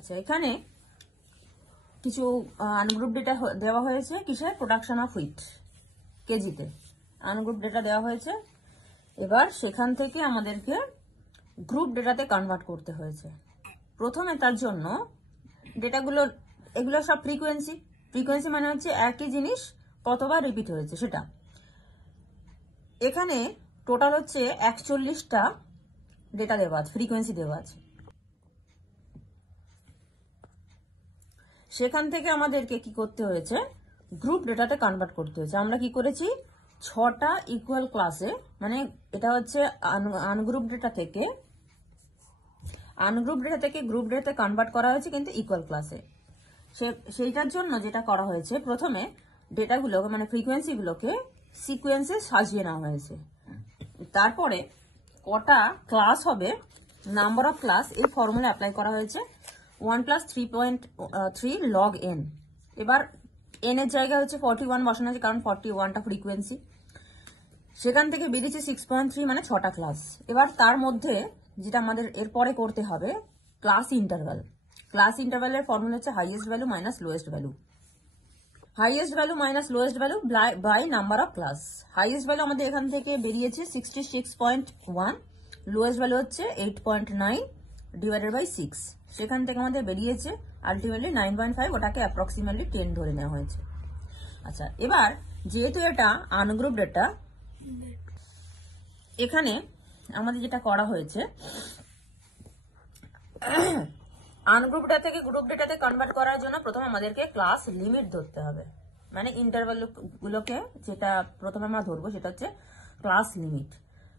আচ্ছা, এখানে কিছু আনগ্রুপ ডেটা দেওয়া হয়েছে কিসের, প্রোডাকশন অফ হুইট কেজিতে আনগ্রুপ ডেটা দেওয়া হয়েছে। এবার সেখান থেকে আমাদেরকে গ্রুপ ডেটাতে কনভার্ট করতে হয়েছে। প্রথমে তার জন্য ডেটাগুলো, এগুলো সব ফ্রিকোয়েন্সি। ফ্রিকোয়েন্সি মানে হচ্ছে একই জিনিস কতবার রিপিট হয়েছে সেটা। এখানে টোটাল হচ্ছে 41টা ডেটা দেওয়া আছে, ফ্রিকোয়েন্সি দেওয়া আছে। সেখান থেকে আমাদেরকে কি করতে হয়েছে, গ্রুপ ডেটাতে কনভার্ট করতে হয়েছে। আমরা কি করেছি, 6টা ইকুয়াল ক্লাসে, মানে এটা হচ্ছে আনগ্রুপ ডেটা থেকে গ্রুপ ডেটাতে কনভার্ট করা হয়েছে, কিন্তু ইকুয়াল ক্লাসে। সেইটার জন্য যেটা করা হয়েছে, প্রথমে ডেটাগুলোকে মানে ফ্রিকোয়েন্সিগুলোকে সিকোয়েন্সে সাজিয়ে নেওয়া হয়েছে। তারপরে কটা ক্লাস হবে, নাম্বার অফ ক্লাস, এই ফর্মুলা অ্যাপ্লাই করা হয়েছে 1 + 3.3 log n। এবার n এর জায়গায় হচ্ছে 41 বসানো আছে, কারণ 41টা ফ্রিকোয়েন্সি। সেখান থেকে বেরিয়েছে 6.3, মানে 6টা ক্লাস। এবার তার মধ্যে যেটা আমাদের এরপরে করতে হবে, ক্লাস ইন্টারভাল। ক্লাস ইন্টারভালের ফর্মুলা হচ্ছে highest value minus lowest value. Highest value minus lowest value by number of class. Highest value আমাদের এখান থেকে বেরিয়েছে 66.1, লোয়েস্ট ভ্যালু হচ্ছে 8.9 ডিভাইডেড বাই 6। সেখান থেকে আমাদের বেরিয়েছে আলটিমেটলি 9.5, ওটাকে অ্যাপ্রক্সিমেটলি 10 ধরে নেওয়া হয়েছে। আচ্ছা, এবার যেহেতু এটা আনগ্রুপ ডেটা, এখানে আমাদের যেটা করা হয়েছে, আনগ্রুপ ডেটা থেকে গ্রুপ ডেটাতে কনভার্ট করার জন্য প্রথমে আমাদেরকে ক্লাস লিমিট ধরতে হবে। মানে ইন্টারভাল গুলোকে যেটা প্রথমে আমরা ধরবো সেটা হচ্ছে ক্লাস লিমিট।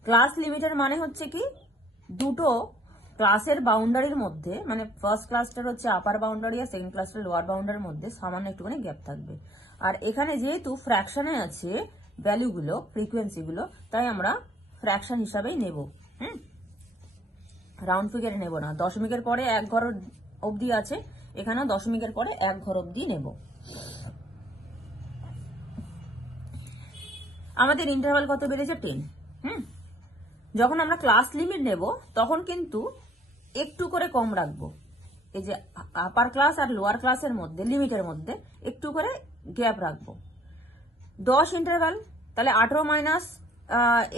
ক্লাস লিমিটের মানে হচ্ছে কি, দুটো ক্লাসের বাউন্ডারির মধ্যে, মানে ফার্স্ট ক্লাসটার হচ্ছে আপার বাউন্ডারি আর সেকেন্ড ক্লাসটার লোয়ার বাউন্ডারির মধ্যে সামান্য একটুখানি গ্যাপ থাকবে। আর এখানে যেহেতু ফ্র্যাকশনে আছে ভ্যালুগুলো, ফ্রিকোয়েন্সিগুলো, তাই আমরা ফ্র্যাকশন হিসাবেই নেব। রাউন্ড ফিগারে নেব না। দশমিকের পরে 1 ঘর অবধি আছে, এখানেও দশমিকের পরে 1 ঘর অবধি নেব। আমাদের ইন্টারভাল কত বেড়েছে, 10। যখন আমরা ক্লাস লিমিট নেব তখন কিন্তু একটু করে কম রাখবো। এই যে আপার ক্লাস আর লোয়ার ক্লাসের মধ্যে, লিমিটের মধ্যে একটু করে গ্যাপ রাখবো। 10 ইন্টারভাল, তাহলে 18 মাইনাস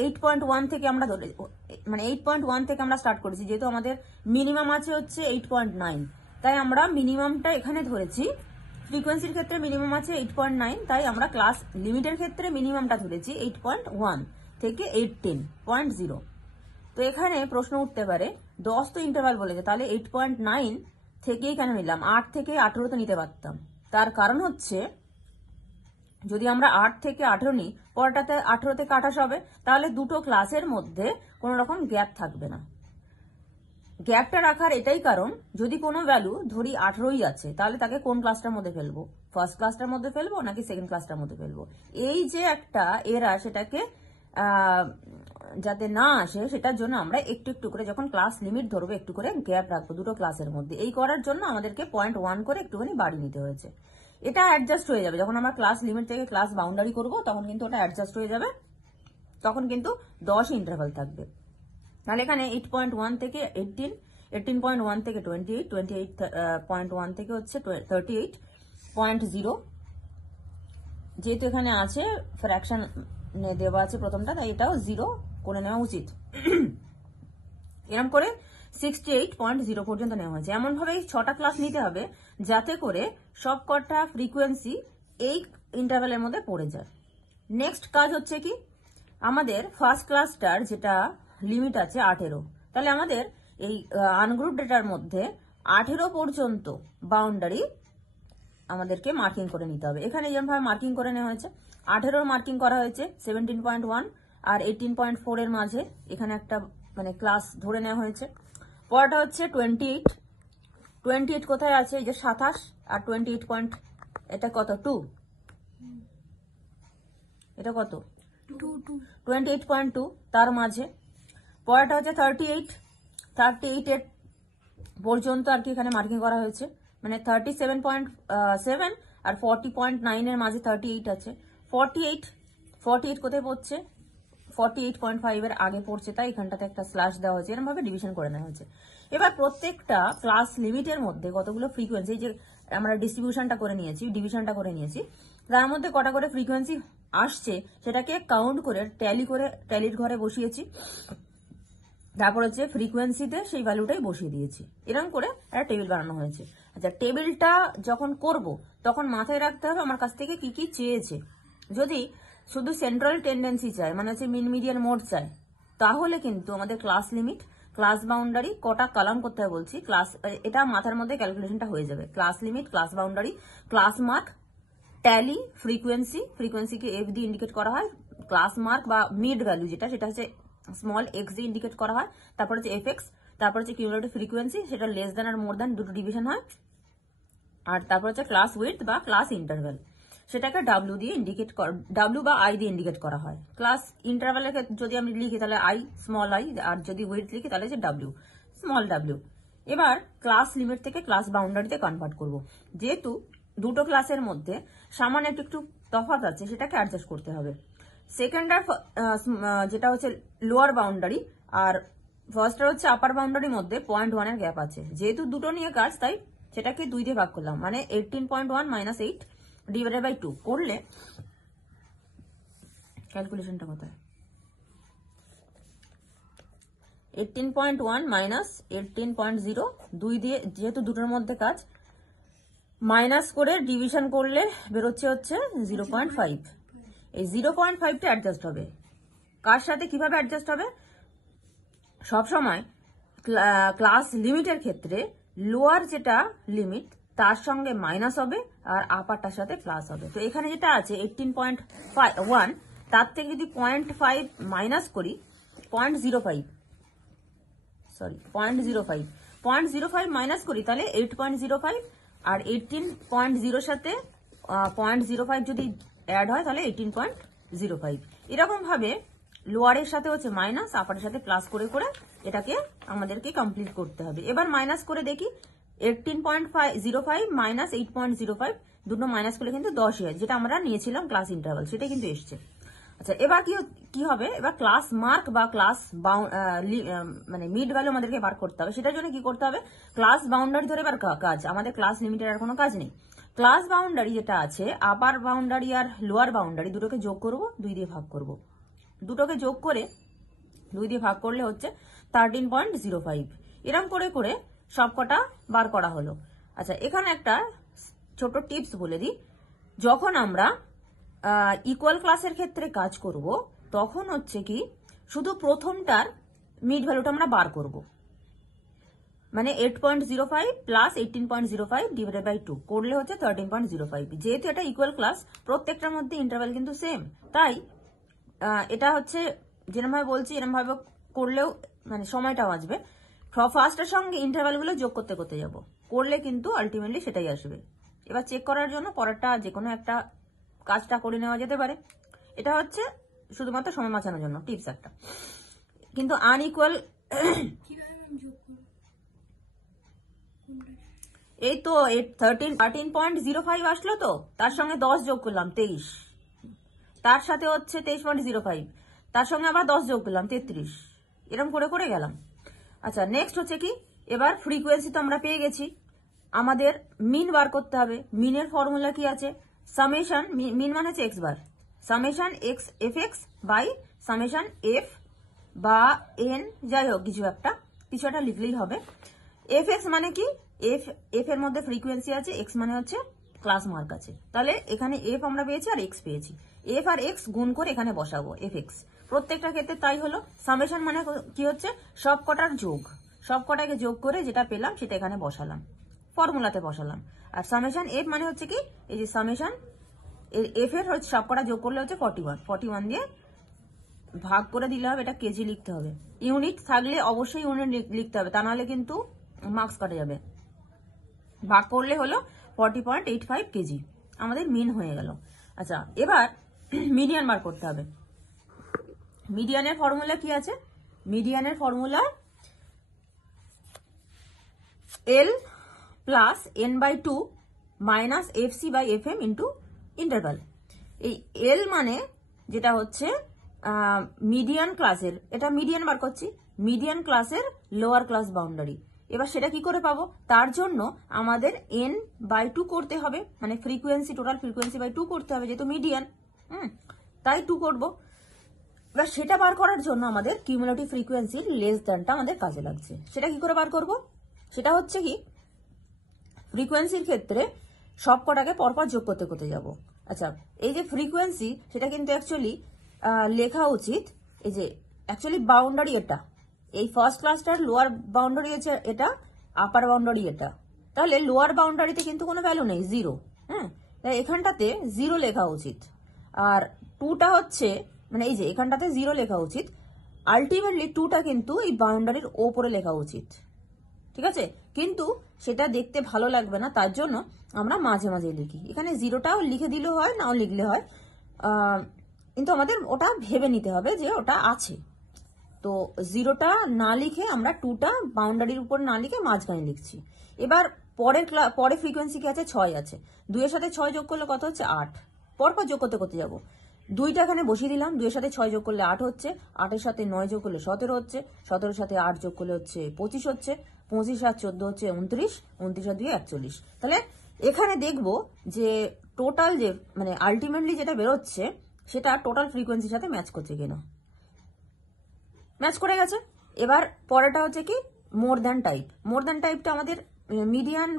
8.1 থেকে আমরা ধরে, মানে 8.1 থেকে আমরা স্টার্ট করেছি। যেহেতু আমাদের মিনিমাম আছে হচ্ছে 8.9, তাই আমরা মিনিমামটা এখানে ধরেছি। ফ্রিকোয়েন্সির ক্ষেত্রে মিনিমাম আছে 8.9, তাই আমরা ক্লাস লিমিটের ক্ষেত্রে মিনিমামটা ধরেছি 8.1 থেকে 18.0। তো এখানে প্রশ্ন উঠতে পারে, 10 তো ইন্টারভাল বলেছে, তাহলে 8.9 থেকেই কেন নিলাম, 8 থেকে 18 তো নিতে পারতাম। তার কারণ হচ্ছে, যদি আমরা 8 থেকে 18 নিই, পরটাতে 18 থেকে 28 হবে, তাহলে দুটো ক্লাসের মধ্যে কোনো রকম গ্যাপ থাকবে না। গ্যাপটা রাখার এটাই কারণ, যদি কোনো ভ্যালু ধরি 18ই আছে, তাহলে তাকে কোন ক্লাসটার মধ্যে ফেলবো, ফার্স্ট ক্লাসটার মধ্যে ফেলবো নাকি সেকেন্ড ক্লাসটার মধ্যে ফেলবো। এই যে একটা এরার, সেটাকে যাতে না আসে, সেটার জন্য আমরা একটু একটু করে যখন ক্লাস লিমিট ধরবো, একটু করে গ্যাপ রাখবো দুটো ক্লাসের মধ্যে। এই করার জন্য আমাদেরকে 0.1 করে একটুখানি বাড়িয়ে নিতে হয়েছে। এটা অ্যাডজাস্ট হয়ে যাবে যখন আমরা ক্লাস লিমিট থেকে ক্লাস বাউন্ডারি করবো, তখন কিন্তু ওটা অ্যাডজাস্ট হয়ে যাবে। তখন কিন্তু 10 ইন্টারভাল থাকবে। তাহলে এখানে 8.1 থেকে 18, 18.1 থেকে 28, 28.1 থেকে হচ্ছে 38.0। যেহেতু এখানে আছে ফ্র্যাকশন দেওয়া আছে প্রথমটা, তাই এটাও 0 করে নেওয়া উচিত। এরকম করে 68.0 পর্যন্ত নেওয়া হয়েছে। এমন ভাবে 6টা ক্লাস নিতে হবে যাতে করে সব কটা ফ্রিকোয়েন্সি এই ইন্টারভ্যালের মধ্যে পড়ে যায়। নেক্সট কাজ হচ্ছে কি, আমাদের ফার্স্ট ক্লাসটার যেটা লিমিট আছে 18, তাহলে আমাদের এই আনগ্রুপ ডেটার মধ্যে 18 পর্যন্ত বাউন্ডারি আমাদেরকে মার্কিং করে নিতে হবে। এখানে যেভাবে মার্কিং করে নেওয়া হয়েছে, 18 মার্কিং করা হয়েছে 17.1 আর 18.4 এর মাঝে, এখানে একটা মানে ক্লাস ধরে নেওয়া হয়েছে। পরটা হচ্ছে 28, 28 কোথায় আছে, এই যে 27 আর 28. এটা কত, 2, এটা কত 28.2, তার মাঝে। পরটা হচ্ছে 38, 38 এর পর্যন্ত আর কি এখানে মার্কিং করা হয়েছে, মানে 37.7 আর 40.9 এর মাঝে 38 আছে। 48 কোথায় পড়ছে, 48.5 এর আগে পড়ছে তাই এখানটাতে একটা স্ল্যাশ দেওয়া হয়েছে, এরকম ভাবে ডিভিশন করে নেওয়া হয়েছে। এবার প্রত্যেকটা ক্লাস লিমিটের মধ্যে কতগুলো ফ্রিকোয়েন্সি, যে আমরা ডিস্ট্রিবিউশনটা করে নিয়েছি, ডিভিশনটা করে নিয়েছি, তার মধ্যে কটা করে ফ্রিকোয়েন্সি আসছে সেটাকে কাউন্ট করে ট্যালির ঘরে বসিয়েছি, তারপর হচ্ছে ফ্রিকোয়েন্সিতে সেই ভ্যালুটাই বসিয়ে দিয়েছি। এরকম করে একটা টেবিল বানানো হয়েছে। আচ্ছা, টেবিলটা যখন করব তখন মাথায় রাখতে হবে আমার কাছ থেকে কি কি চেয়েছে। যদি শুধু সেন্ট্রাল টেন্ডেন্সি চায়, মানে হচ্ছে মিন মিডিয়ান মোড চায়, তাহলে কিন্তু আমাদের ক্লাস লিমিট, ক্লাস বাউন্ডারি, কটা কলাম করতে হবে বলছি, ক্লাস, এটা মাথার মধ্যে ক্যালকুলেশনটা হয়ে যাবে। Class limit, class boundary, class mark, tally, ফ্রিকোয়েন্সিকে এফ দিয়ে ইন্ডিকেট করা হয়, ক্লাস মার্ক বা মিড ভ্যালু যেটা, সেটা হচ্ছে স্মল এক্স দিয়ে ইন্ডিকেট করা হয়, তারপর হচ্ছে এফ এক্স, তারপর হচ্ছে কিউমুলেটিভ ফ্রিকোয়েন্সি, সেটা লেস দ্যান আর মোর দ্যান দুটো ডিভিশন হয়, আর তারপর হচ্ছে ক্লাস উইডথ বা ক্লাস ইন্টারভ্যাল, সেটাকে ডাব্লিউ দিয়ে ইন্ডিকেট, ডাব্লিউ বা আই দিয়ে ইন্ডিকেট করা হয়। ক্লাস ইন্টারভ্যালের যদি আমি লিখি তাহলে আই, স্মল আই, আর যদি উইডথ লিখি তাহলে হচ্ছে ডাব্লিউ, স্মল ডাব্লিউ। এবার ক্লাস লিমিট থেকে ক্লাস বাউন্ডারিতে কনভার্ট করব। যেহেতু দুটো ক্লাসের মধ্যে সামান্য একটু তফাৎ আছে, সেটাকে অ্যাডজাস্ট করতে হবে। সেকেন্ড আর যেটা হচ্ছে লোয়ার বাউন্ডারি আর ফার্স্টটা হচ্ছে আপার বাউন্ডারির মধ্যে 0.1 এর গ্যাপ আছে। যেহেতু দুটো নিয়ে কাজ, তাই সেটাকে 2 দিয়ে ভাগ করলাম, মানে 18.1 মাইনাস 8 ডিভাইডেড বাই 2 করলে ক্যালকুলেশনটা কোথায়, 18.1 মাইনাস 18.0, 2 দিয়ে, যেহেতু দুটোর মধ্যে কাজ, মাইনাস করে ডিভিশন করলে বেরোচ্ছে হচ্ছে 0.5। এই 0.5টা অ্যাডজাস্ট হবে। কার সাথে কিভাবে অ্যাডজাস্ট হবে? সবসময় ক্লাস লিমিটের ক্ষেত্রে লোয়ার যেটা লিমিট তার সঙ্গে মাইনাস হবে আর আপারটার সাথে প্লাস হবে। তো এখানে যেটা আছে 18.1, তার থেকে যদি 0.5 মাইনাস করি, 0.05 মাইনাস করি তাহলে 8.05, আর 18.0 সাথে 0.05 যদি অ্যাড হয় তাহলে 18.05। এরকম ভাবে লোয়ারের সাথে হচ্ছে মাইনাস, আপারের সাথে প্লাস করে করে এটাকে আমাদেরকে কমপ্লিট করতে হবে। এবার মাইনাস করে দেখি, 18.05 মাইনাস 8.05, দুটো মাইনাস করলে কিন্তু 10 হয়, যেটা আমরা নিয়েছিলাম ক্লাস ইন্টারভাল, সেটা কিন্তু এসছে। আচ্ছা, এবার কি হবে, এবার ক্লাস মার্ক বা ক্লাস মানে মিড ভ্যালু আমাদেরকে বার করতে হবে। সেটার জন্য কি করতে হবে, ক্লাস বাউন্ডারি ধরে এবার কাজ, আমাদের ক্লাস লিমিটের আর কোনো কাজ নেই। ক্লাস বাউন্ডারি যেটা আছে, আপার বাউন্ডারি আর লোয়ার বাউন্ডারি দুটোকে যোগ করব, 2 দিয়ে ভাগ করব। দুটোকে যোগ করে 2 দিয়ে ভাগ করলে হচ্ছে 13.05। এরকম করে করে সবকটা বার করা হলো। আচ্ছা, এখানে একটা ছোট টিপস বলে দিই, যখন আমরা ইকুয়াল ক্লাসের ক্ষেত্রে কাজ করব তখন হচ্ছে কি শুধু প্রথমটার মিড ভ্যালুটা আমরা বার করব, মানে 8.05 প্লাস 18.05 ডিভাইডেড বাই 2 করলে হচ্ছে 13.05। যেহেতু এটা ইকুয়াল ক্লাস, প্রত্যেকটার মধ্যে ইন্টারভ্যাল কিন্তু সেম, তাই এটা হচ্ছে যেরকম ভাবে বলছি এরকম ভাবে করলেও মানে সময়টা বাঁচবে। ফার্স্টের সঙ্গে ইন্টারভ্যালগুলো যোগ করতে করতে যাব, করলে কিন্তু আলটিমেটলি সেটাই আসবে। এবার চেক করার জন্য পরেরটা যে কোনো একটা কাজটা করে নেওয়া যেতে পারে। এটা হচ্ছে শুধুমাত্র সময় বাঁচানোর জন্য টিপস একটা। কিন্তু আনইকুয়াল, এই তো 13.05 আসলো, তো তার সঙ্গে 10 যোগ করলাম 23, তার সাথে হচ্ছে 23.05, তার সঙ্গে আবার 10 যোগ করলাম 33, এরকম করে করে গেলাম। আচ্ছা, নেক্সট হচ্ছে কি, এবার ফ্রিকোয়েন্সি তো আমরা পেয়ে গেছি, আমাদের মিন বার করতে হবে। মিনের ফর্মুলা কি আছে, সামেশন, মিন মানে হচ্ছে X bar, summation X F X by summation F বা এন, যাই হোক কিছু একটা লিখলেই হবে। এফ এক্স মানে কি, এফ এর মধ্যে ফ্রিকোয়েন্সি আছে, এক্স মানে হচ্ছে ক্লাস মার্ক আছে, তাহলে এখানে এফ আমরা পেয়েছি আর এক্স পেয়েছি, এফ আর এক্স গুণ করে এখানে বসাবো এফ এক্স। প্রত্যেকটা ক্ষেত্রে তাই হলো। সামেশন মানে কি হচ্ছে, সব কটার যোগ, সব কটাকে যোগ করে যেটা পেলাম সেটা এখানে বসালাম, ফর্মুলাতে বসালাম। আর সামেশন এফ মানে হচ্ছে কি, এই যে সামেশন এফ এর হচ্ছে সব কটা যোগ করলে হচ্ছে 41 দিয়ে ভাগ করে দিলে হবে, এটা কেজি লিখতে হবে। ইউনিট থাকলে অবশ্যই ইউনিট লিখতে হবে, তা নাহলে কিন্তু মার্কস কাটা যাবে। ভাগ করলে হলো 40.85 কেজি, আমাদের মিন হয়ে গেল। আচ্ছা, এবার মিডিয়ান বার করতে হবে। মিডিয়ানের ফর্মুলা কি আছে, মিডিয়ানের formula L plus n/2 minus FC by FM into interval. এই এল মানে যেটা হচ্ছে মিডিয়ান ক্লাসের, এটা মিডিয়ান বার করছি, মিডিয়ান ক্লাসের লোয়ার ক্লাস বাউন্ডারি। এবার সেটা কি করে পাবো? তার জন্য আমাদের n/2 করতে হবে, মানে ফ্রিকোয়েন্সি, টোটাল ফ্রিকোয়েন্সি বাই 2 করতে হবে, যেহেতু মিডিয়ান। তাই 2 করবো। এবার সেটা বার করার জন্য আমাদের কিউমুলেটিভ ফ্রিকোয়েন্সির লেস দ্যানটা আমাদের কাজে লাগছে। সেটা কি করে বার করব? সেটা হচ্ছে কি, ফ্রিকোয়েন্সির ক্ষেত্রে সব কটাকে পরপর যোগ করতে করতে যাব। আচ্ছা, এই যে ফ্রিকোয়েন্সি, সেটা কিন্তু অ্যাকচুয়ালি লেখা উচিত, এই যে অ্যাকচুয়ালি বাউন্ডারি এটা, এই ফার্স্ট ক্লাসটার লোয়ার বাউন্ডারি আছে এটা, আপার বাউন্ডারি এটা। তাহলে লোয়ার বাউন্ডারিতে কিন্তু কোনো ভ্যালু নেই, 0। হ্যাঁ, তাই এখানটাতে 0 লেখা উচিত। আর 2টা হচ্ছে, মানে এই যে এখানটাতে 0 লেখা উচিত, আলটিমেটলি 2টা কিন্তু এই বাউন্ডারির ওপরে লেখা উচিত। ঠিক আছে, কিন্তু সেটা দেখতে ভালো লাগবে না, তার জন্য আমরা মাঝে মাঝে লিখি। এখানে 0টাও লিখে দিলেও হয়, নাও লিখলে হয়, কিন্তু আমাদের ওটা ভেবে নিতে হবে যে ওটা আছে। তো 0টা না লিখে আমরা 2টা বাউন্ডারির উপর না লিখে মাঝখানে লিখছি। এবার পরে ফ্রিকোয়েন্সি কি আছে? 6 আছে। 2 এর সাথে 6 যোগ করলে কত হচ্ছে? 8। পরপর যোগ করতে করতে যাবো। 2টা এখানে বসিয়ে দিলাম, 2 এর সাথে 6 যোগ করলে 8 হচ্ছে, 8 এর সাথে 9 যোগ করলে 17 হচ্ছে, 17 এর সাথে 8 যোগ করলে হচ্ছে 25 হচ্ছে, 25 আর 14 হচ্ছে 29, 29 আর 2 41। তাহলে এখানে দেখবো যে টোটাল যে মানে আলটিমেটলি যেটা বেরোচ্ছে সেটা টোটাল ফ্রিকোয়েন্সির সাথে ম্যাচ করছে কিনা। ম্যাচ করে গেছে। এবার পরেরটা হচ্ছে কি, more than type. More than টাইপটা আমাদের মিডিয়ান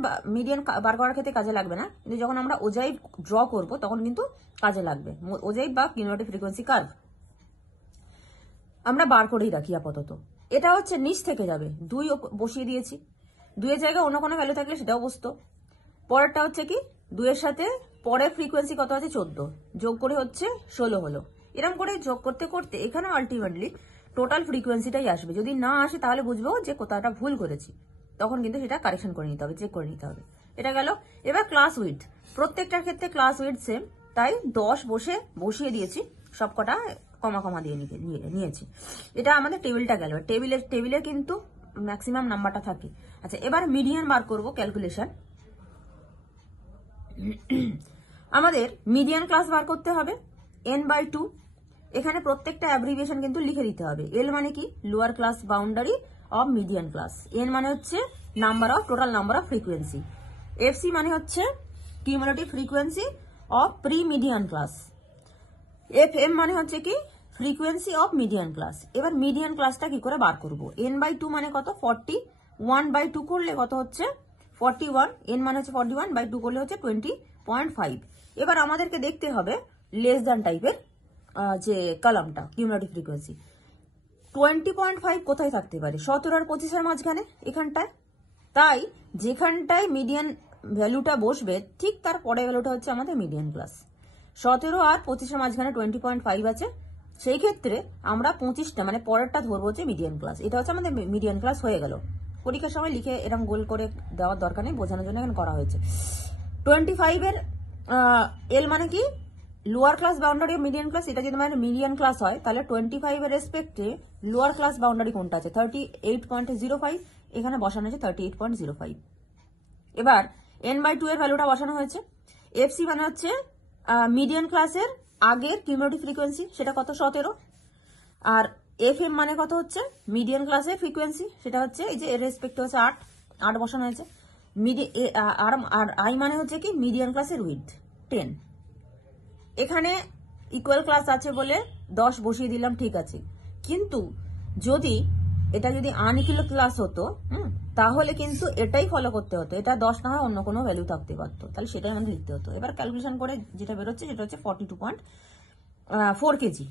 বার করার ক্ষেত্রে কাজে লাগবে না, কিন্তু যখন আমরা ওজাইভ ড্র করব তখন কিন্তু কাজে লাগবে। ওজাইভ বা কিউমুলেটিভ ফ্রিকোয়েন্সি কার্ভ আমরা বার করেই রাখি আপাতত। এটা হচ্ছে নিচ থেকে যাবে, 2 বসিয়ে দিয়েছি, 2 এর জায়গায় অন্য কোনো ভ্যালু থাকলে সেটাও বসতো। পরেরটা হচ্ছে কি, 2 এর সাথে পরের ফ্রিকোয়েন্সি কত আছে? 14, যোগ করে হচ্ছে 16 হলো। এরকম করে যোগ করতে করতে এখানে আলটিমেটলি টোটাল ফ্রিকোয়েন্সিটাই আসবে। যদি না আসে তাহলে বুঝবো যে কোথাটা ভুল করেছি, তখন কিন্তু সেটা কারেকশন করে নিতে হবে, চেক করে নিতে হবে। এটা গেল। এবার ক্লাস উইডথ, প্রত্যেকটার ক্ষেত্রে ক্লাস উইডথ সেম, তাই 10 বসিয়ে দিয়েছি, সবকটা কমা কমা দিয়ে নিয়েছি। এটা আমাদের টেবিলটা গেল। টেবিলে কিন্তু ম্যাক্সিমাম নাম্বারটা থাকে। আচ্ছা, এবার মিডিয়ান বার করব, ক্যালকুলেশন। আমাদের মিডিয়ান ক্লাস বার করতে হবে n/2। এখানে প্রত্যেকটা অ্যাব্রিভিয়েশন কিন্তু লিখে দিতে হবে। এল মানে কি? Lower class boundary of median class. N মানে হচ্ছে total number of frequency. FC মানে হচ্ছে cumulative frequency of pre median class. FM মানে হচ্ছে কি? Frequency of median class. এবার মিডিয়ান ক্লাসটা কি করে বার করব? n/2 মানে কত? 40, 1/2 করলে কত হচ্ছে? 41। n মানে হচ্ছে 41, বাই 2 করলে হচ্ছে 20.5। এবার আমাদেরকে দেখতে হবে লেস দ্যান টাইপের যে কলামটা, কিউমুলেটিভ ফ্রিকোয়েন্সি 20.5 কোথায় থাকতে পারে? 17 আর 25 এর মাঝখানে, এখানটায়। তাই যেখানটায় মিডিয়ান ভ্যালুটা বসবে ঠিক তার পরে ভ্যালুটা হচ্ছে আমাদের মিডিয়ান ক্লাস। 17 আর 25 এর মাঝখানে 20.5 আছে, সেই ক্ষেত্রে আমরা 25টা মানে পরেরটা ধরবো হচ্ছে মিডিয়ান ক্লাস। এটা হচ্ছে আমাদের মিডিয়ান ক্লাস হয়ে গেল। পরীক্ষার সময় লিখে এরকম গোল করে দেওয়ার দরকার নেই, বোঝানোর জন্য এখানে করা হয়েছে। 25 এর এল মানে কি? Lower class boundary of median class. এটা যদি মানে মিডিয়ান ক্লাস হয় তাহলে 25 এর রেসপেক্টে লোয়ার ক্লাস বাউন্ডারি কোনটা আছে? 38.05। এখানে বসানো হয়েছে 38.05। এবার n/2 এর ভ্যালুটা বসানো হয়েছে। এফসি মানে হচ্ছে মিডিয়ান ক্লাসের আগের কিউমুলেটিভ ফ্রিকোয়েন্সি, সেটা কত? 17। আর এফএম মানে কত হচ্ছে? মিডিয়ান ক্লাসের ফ্রিকোয়েন্সি, সেটা হচ্ছে এই যে এর রেসপেক্টে হচ্ছে 8 বসানো হয়েছে। আর আই মানে হচ্ছে কি? মিডিয়ান ক্লাসের উইডথ 10। এখানে ইকুয়াল ক্লাস আছে বলে 10 বসিয়ে দিলাম, ঠিক আছে। কিন্তু এটা যদি আনইকুয়াল ক্লাস হতো, তাহলে কিন্তু এটাই ফলো করতে হতো। এটা 10 না হয় অন্য কোনো ভ্যালু থাকতে পারতো, তাহলে সেটাই আমাদের লিখতে হতো। এবার ক্যালকুলেশন করে যেটা বেরোচ্ছে সেটা হচ্ছে 42.4 কেজি।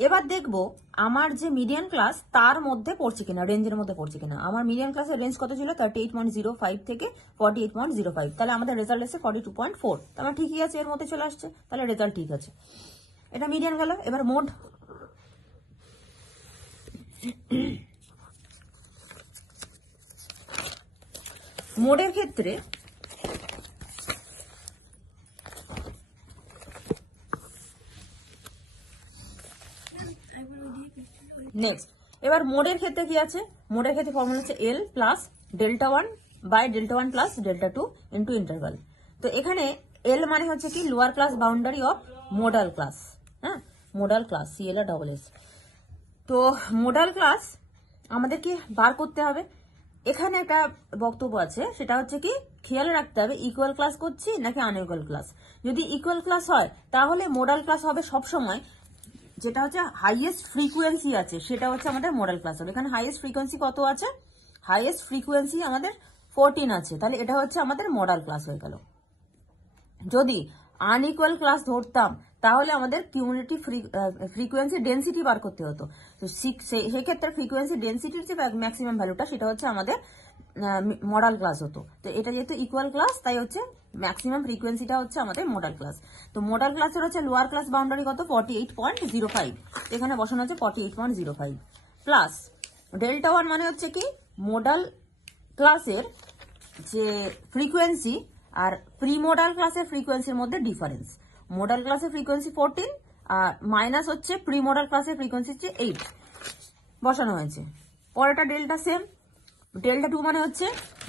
এবার দেখবো আমার যে মিডিয়ান ক্লাস তার মধ্যে পড়ছে কিনা, রেঞ্জের মধ্যে পড়ছে কিনা। আমার মিডিয়ান ক্লাসের রেঞ্জ কত ছিল? 38.05 থেকে 48.05। তাহলে আমাদের রেজাল্ট এসে 42.4। তাহলে ঠিকই আছে, এর মধ্যে চলে আসছে, তাহলে রেজাল্ট ঠিক আছে। এটা মিডিয়ান গেল। এবার মোড। মোডের ক্ষেত্রে নেক্সট, এবার মোডের ক্ষেত্রে কি আছে? মোডের ক্ষেত্রে ফর্মুলা হচ্ছে L plus Δ1 by Δ1 plus Δ2 into interval. তো এখানে এল মানে হচ্ছে কি? Lower class boundary of modal class. হ্যাঁ, মোডাল ক্লাস, CLS। তো মোডাল ক্লাস আমাদেরকে বার করতে হবে। এখানে একটা বক্তব্য আছে, সেটা হচ্ছে কি খেয়াল রাখতে হবে ইকুয়াল ক্লাস করছি নাকি আনইকুয়াল ক্লাস। যদি ইকুয়াল ক্লাস হয় তাহলে মোডাল ক্লাস হবে সবসময় যেটা হচ্ছে হাইয়েস্ট ফ্রিকোয়েন্সি আছে, সেটা হচ্ছে আমাদের মোডাল ক্লাস হবে। এখানে হাইয়েস্ট ফ্রিকোয়েন্সি কত আছে? হাইয়েস্ট ফ্রিকোয়েন্সি আমাদের 14 আছে, তাহলে এটা হচ্ছে আমাদের মোডাল ক্লাস হয়ে গেল। যদি আনইকুয়াল ক্লাস ধরতাম তাহলে আমাদের কিউমুলেটিভ ফ্রিকোয়েন্সি ডেন্সিটি বার করতে হতো। তো সেই ক্ষেত্রে ফ্রিকোয়েন্সি ডেন্সিটির যে ম্যাক্সিমাম ভ্যালুটা সেটা হচ্ছে আমাদের মডাল ক্লাস হতো। তো এটা যেহেতু ইকুয়াল ক্লাস তাই হচ্ছে ম্যাক্সিমাম ফ্রিকোয়েন্সিটা হচ্ছে আমাদের মডাল ক্লাস। তো মডাল ক্লাসের হচ্ছে লোয়ার ক্লাস বাউন্ডারি কত? 48.05। এখানে বসানো হচ্ছে 48.05 প্লাস ডেল্টা 1 মানে হচ্ছে কি মডাল ক্লাসের যে ফ্রিকোয়েন্সি আর প্রি মডাল ক্লাসের ফ্রিকোয়েন্সির মধ্যে ডিফারেন্স। মডাল ক্লাসের ফ্রিকোয়েন্সি 14 আর মাইনাস হচ্ছে প্রি মডাল ক্লাসের ফ্রিকোয়েন্সি হচ্ছে 8 বসানো হয়েছে। পরেরটা ডেল্টা সেম। ডেল্টা 2 মানে হচ্ছে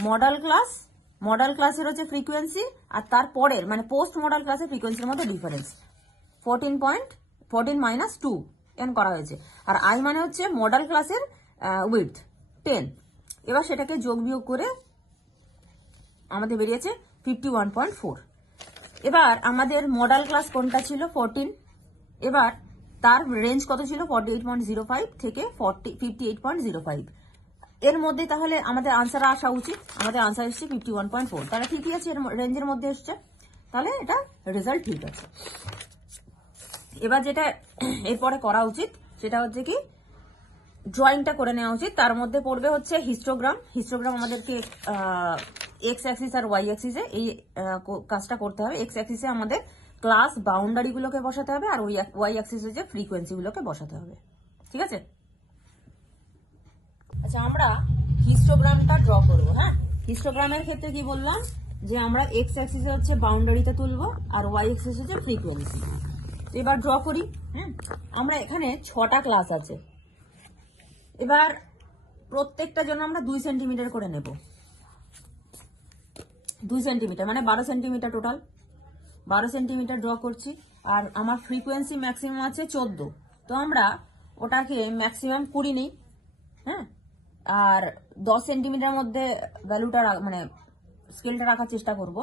মডাল ক্লাসের হচ্ছে ফ্রিকোয়েন্সি আর তারপরের মানে পোস্ট মডাল ক্লাসের ফ্রিকোয়েন্সির মধ্যে ডিফারেন্স 14 মাইনাস 2 এন করা হয়েছে। আর আই মানে হচ্ছে মডাল ক্লাসের উইডথ 10। এবার সেটাকে যোগ বিয়োগ করে আমাদের বেরিয়েছে 51.4। এবার আমাদের মডাল ক্লাস কোনটা ছিল? 14। এবার তার রেঞ্জ কত ছিল? 48.05 থেকে 58.05। এর মধ্যে তাহলে আমাদের আনসার আসা উচিত। আমাদের আনসার এসছে 51.4, তাহলে ঠিকই আছে, এর রেঞ্জের মধ্যে এসছে, তাহলে এটা রেজাল্ট ঠিক আছে। এবার যেটা এরপরে করা উচিত সেটা হচ্ছে কি ড্রয়িংটা করে নেওয়া উচিত। তার মধ্যে পড়বে হচ্ছে হিস্টোগ্রাম। হিস্টোগ্রাম আমাদেরকে এক্স অ্যাক্সিস আর ওয়াই অ্যাক্সিসে এই কাজটা করতে হবে। এক্স অ্যাক্সিসে আমাদের ক্লাস বাউন্ডারি গুলোকে বসাতে হবে আর ওয়াই অ্যাক্সিসে যে ফ্রিকোয়েন্সি গুলোকে বসাতে হবে। ঠিক আছে? আচ্ছা, আমরা হিস্টোগ্রামটা ড্র করবো। হ্যাঁ, হিস্টোগ্রামের ক্ষেত্রে কি বললাম যে আমরা এক্স অ্যাক্সিসে হচ্ছে বাউন্ডারিতে তুলবো আর ওয়াই অ্যাক্সিসে হচ্ছে ফ্রিকোয়েন্সি। এবার ড্র করি। হ্যাঁ, আমরা এখানে 6টা ক্লাস আছে। এবার প্রত্যেকটার জন্য আমরা 2 সেন্টিমিটার করে নেব। 2 সেন্টিমিটার মানে 12 সেন্টিমিটার টোটাল। 12 সেন্টিমিটার ড্র করছি। আর আমার ফ্রিকোয়েন্সি ম্যাক্সিমাম আছে 14, তো আমরা ওটাকে ম্যাক্সিমাম 20 নিই। হ্যাঁ, আর 10 সেন্টিমিটার মধ্যে ভ্যালুটা মানে স্কেলটা রাখার চেষ্টা করব।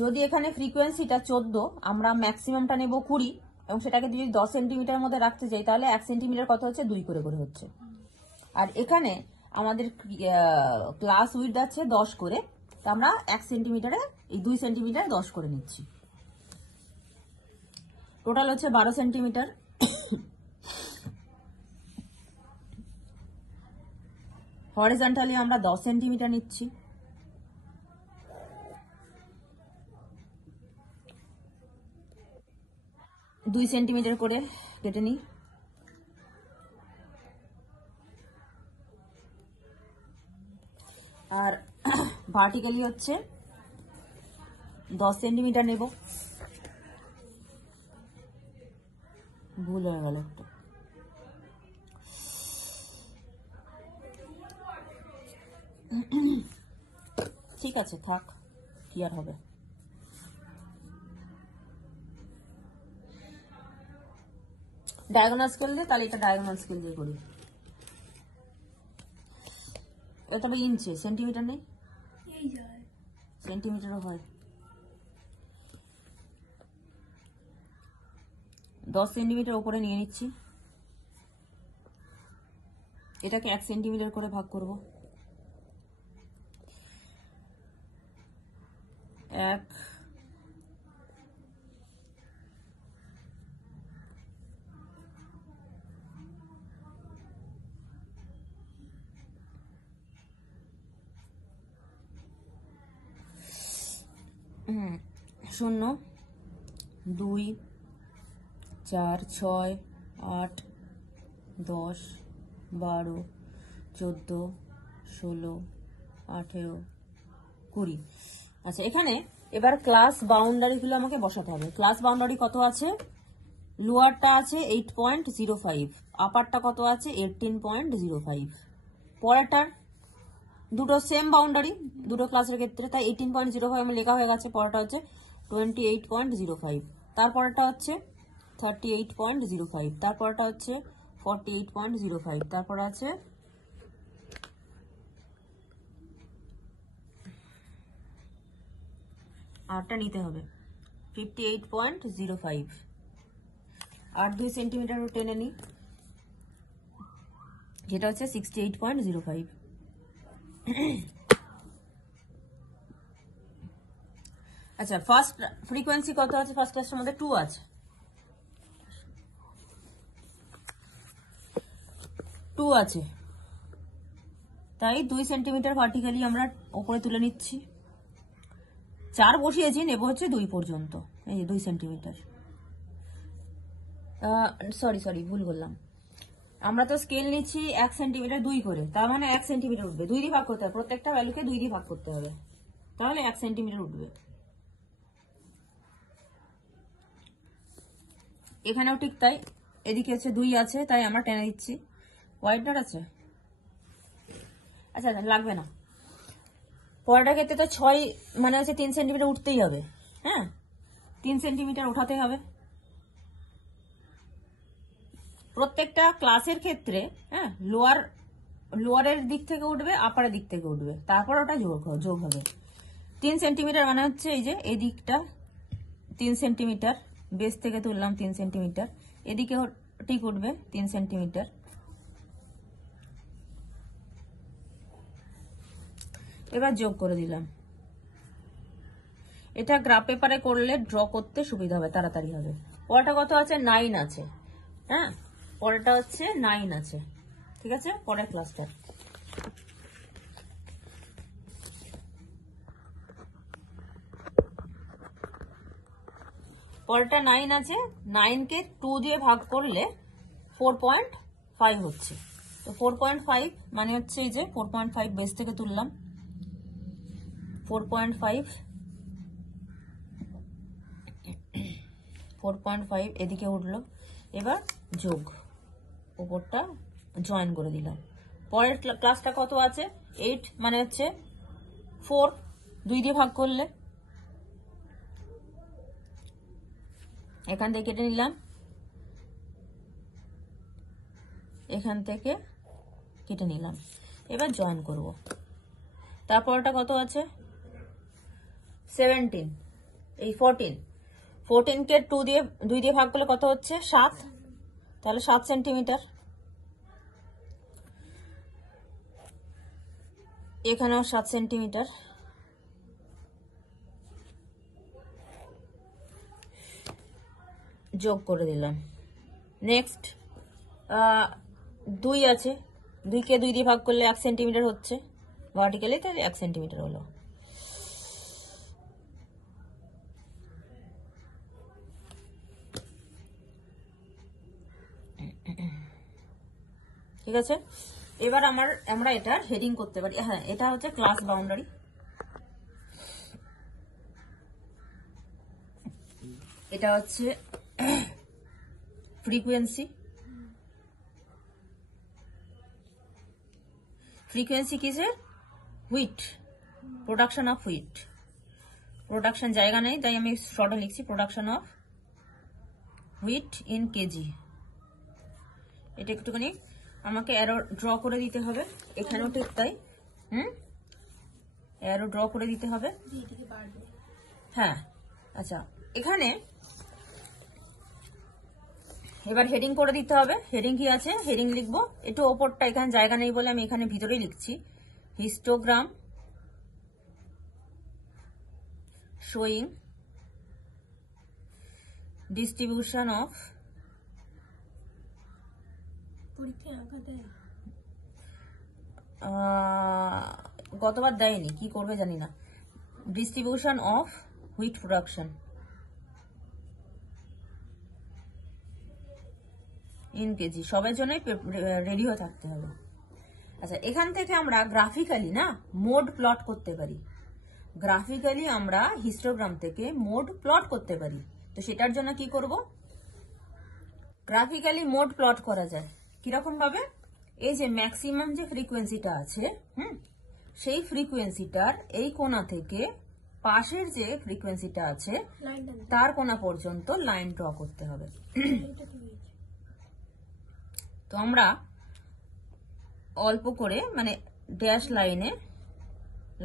যদি এখানে ফ্রিকোয়েন্সিটা 14, আমরা ম্যাক্সিমামটা নেব 20 এবং সেটাকে যদি 10 সেন্টিমিটার মধ্যে রাখতে চাই তাহলে 1 সেন্টিমিটার কত হচ্ছে? 2 করে করে হচ্ছে। আর এখানে আমাদের ক্লাস উইডথ আছে 10 করে, তো আমরা 1 সেন্টিমিটারে এই 2 সেন্টিমিটার 10 করে নিচ্ছি। টোটাল হচ্ছে 12 সেন্টিমিটার। হরিজন্টালি আমরা 10 সেন্টিমিটার নিচ্ছি। দুই সেন্টিমিটার করে কেটে নিই। আর ভার্টিক্যালি হচ্ছে 10 সেন্টিমিটার নেব। ভুল হয়ে গেল একটা। ঠিক আছে, থাক, কি আর হবে। ডায়াগোনাল স্কেল দিয়ে, তাহলে এটা ডায়াগোনাল স্কেল দিয়ে করি। এটা ইঞ্চি, সেন্টিমিটার নেই, সেন্টিমিটারও হয়। 10 সেন্টিমিটার উপরে নিয়ে নিচ্ছি। এটাকে 1 সেন্টিমিটার করে ভাগ করব। 1 0 2 4 6 8 10 12 14 16 18 20। আচ্ছা, এখানে এবার ক্লাস বাউন্ডারি গুলো আমাকে বসাতে হবে। ক্লাস বাউন্ডারি কত আছে? লোয়ারটা আছে 8.05, আপারটা কত আছে? 18.05। পরেরটার দুটো সেম বাউন্ডারি দুটো ক্লাসের ক্ষেত্রে, তাই 18.05 আমার লেখা হয়ে গেছে। পরেরটা হচ্ছে 28.05। তারপরেরটা হচ্ছে 38.05, তারপরটা হচ্ছে 48.05, তারপর আছে আরটা নিতে হবে 58.05, আর 2 সেন্টিমিটার টেনে নিই, যেটা হচ্ছে 68.05। আচ্ছা, ফার্স্ট ফ্রিকোয়েন্সি কত আছে? ফার্স্ট ক্লাসের মধ্যে 2 আছে, 2 আছে, তাই 2 সেন্টিমিটার ভার্টিক্যালি আমরা উপরে তুলে নিচ্ছি। 4 বসিয়েছি, নেব হচ্ছে 2 পর্যন্ত, এই যে 2 সেন্টিমিটার। সরি ভুল করলাম, আমরা তো স্কেল নিচ্ছি 1 সেন্টিমিটার 2 করে, তার মানে 1 সেন্টিমিটার উঠবে। 2 দিয়ে ভাগ করতে হবে, প্রত্যেকটা ভ্যালুকে 2 দিয়ে ভাগ করতে হবে, তাহলে 1 সেন্টিমিটার উঠবে। এখানেও ঠিক তাই, এদিকে হচ্ছে 2 আছে, তাই আমরা টেনে দিচ্ছি। হোয়াইট ডট আছে, আচ্ছা লাগবে না। পরেরটা ক্ষেত্রে তো 6 মানে হচ্ছে 3 সেন্টিমিটার উঠতেই হবে, হ্যাঁ 3 সেন্টিমিটার উঠাতে হবে প্রত্যেকটা ক্লাসের ক্ষেত্রে। হ্যাঁ, লোয়ারের দিক থেকে উঠবে, আপারের দিক থেকে উঠবে, তারপর ওটা যোগ হবে। 3 সেন্টিমিটার মানে হচ্ছে এই যে এই দিকটা 3 সেন্টিমিটার, বেস থেকে তুললাম 3 সেন্টিমিটার, এদিকে ঠিক উঠবে 3 সেন্টিমিটার। এবার যোগ করে দিলাম। এটা গ্রাফ পেপারে করলে ড্র করতে সুবিধা হবে, তাড়াতাড়ি হবে। পরেরটা কত আছে? 9 আছে, হ্যাঁ পরেরটা হচ্ছে 9 আছে, ঠিক আছে। পরের ক্লাসটা পরেরটা 9 আছে। 9 কে 2 দিয়ে ভাগ করলে 4.5 হচ্ছে। তো 4.5 মানে হচ্ছে এই যে 4.5 বেস থেকে তুললাম, 4.5 এদিকে উঠলো। এবার যোগ, উপরটা জয়েন করে দিলাম। পরের ক্লাসটা কত আছে? 8 মানে হচ্ছে 4, 2 দিয়ে ভাগ করলে, এখান থেকে কেটে নিলাম, এখান থেকে কেটে নিলাম। এবার জয়েন করব। তারপরটা কত আছে? 17, এই 14 কে 2 দিয়ে ভাগ করলে কত হচ্ছে? 7, তাহলে 7 সেন্টিমিটার। এখানেও 7 সেন্টিমিটার। যোগ করে দিলাম। নেক্সট 2 আছে, 2 কে 2 দিয়ে ভাগ করলে 1 সেন্টিমিটার হচ্ছে ভার্টিক্যালি, তাহলে 1 সেন্টিমিটার হলো। ঠিক আছে, এবার আমরা এটার হেডিং করতে পারি। হ্যাঁ, এটা হচ্ছে ক্লাস বাউন্ডারি। এটা হচ্ছে ফ্রিকোয়েন্সি। ফ্রিকোয়েন্সি কিসের? Wheat, production of wheat. Production জায়গা নেই, তাই আমি শর্টে লিখছি production of wheat in KG. এটা একটুখানি আমাকে অ্যারো ড্র করে দিতে হবে, এখানেও ঠিক তাই। অ্যারো ড্র করে দিতে হবে। হ্যাঁ, আচ্ছা, এখানে এবার হেডিং করে দিতে হবে। হেডিং কি আছে? হেডিং লিখবো একটু ওপরটা, এখানে জায়গা নেই বলে আমি এখানে ভিতরেই লিখছি। হিস্টোগ্রাম showing distribution of গতবার দেয়নি, কি করবে জানি না। Distribution of wheat production in KG, সবার জন্যই রেডি হয়ে থাকতে হবে। আচ্ছা, এখান থেকে আমরা গ্রাফিক্যালি না মোড প্লট করতে পারি। গ্রাফিক্যালি আমরা হিস্টোগ্রাম থেকে মোড প্লট করতে পারি। তো সেটার জন্য কি করব? গ্রাফিক্যালি মোড প্লট করা যায় কিরকম ভাবে? এই যে ম্যাক্সিমাম যে ফ্রিকোয়েন্সিটা আছে, সেই ফ্রিকোয়েন্সিটার এই কোণা থেকে পাশের যে ফ্রিকোয়েন্সিটা আছে তার কোণা পর্যন্ত লাইন ড্র করতে হবে। তো আমরা অল্প করে মানে ড্যাশ লাইনে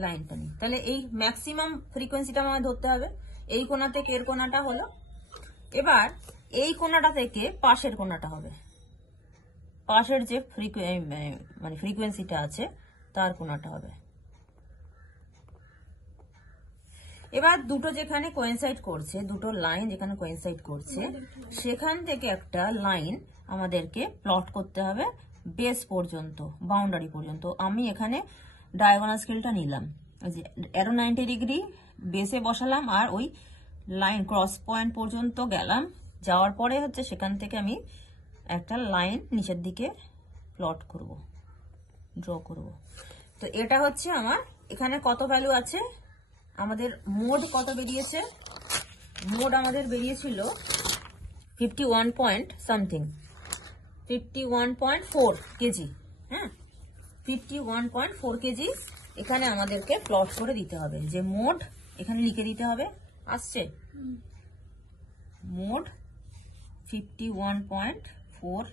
লাইনটা নিই, তাহলে এই ম্যাক্সিমাম ফ্রিকোয়েন্সিটা আমাদের ধরতে হবে। এই কোণা থেকে এর কোণাটা হলো, এবার এই কোণাটা থেকে পাশের কোণাটা হবে, পাশের যে মানে ফ্রিকোয়েন্সিটা আছে তার কোণাটা হবে। এবার দুটো যেখানে কোয়েনসাইড করছে, দুটো লাইন যেখানে কোয়েনসাইড করছে, সেখান থেকে একটা লাইন আমাদেরকে প্লট করতে হবে বেস পর্যন্ত, বাউন্ডারি পর্যন্ত। আমি এখানে ডায়াগোনাল স্কেলটা নিলাম, অ্যারো 90 ডিগ্রি বেসে বসালাম, আর ওই লাইন ক্রস পয়েন্ট পর্যন্ত গেলাম। যাওয়ার পরে হচ্ছে সেখান থেকে আমি একটা লাইন নিচের দিকে প্লট করব, ড্র করব। তো এটা হচ্ছে আমার এখানে কত ভ্যালু আছে, আমাদের মোড কত বেরিয়েছে, মোড আমাদের বেরিয়েছিল 51 পয়েন্ট সামথিং, 51.4 কেজি। হ্যাঁ, 51.4 কেজি এখানে আমাদেরকে প্লট করে দিতে হবে। যে মোড এখানে লিখে দিতে হবে, আসছে মোড 51.4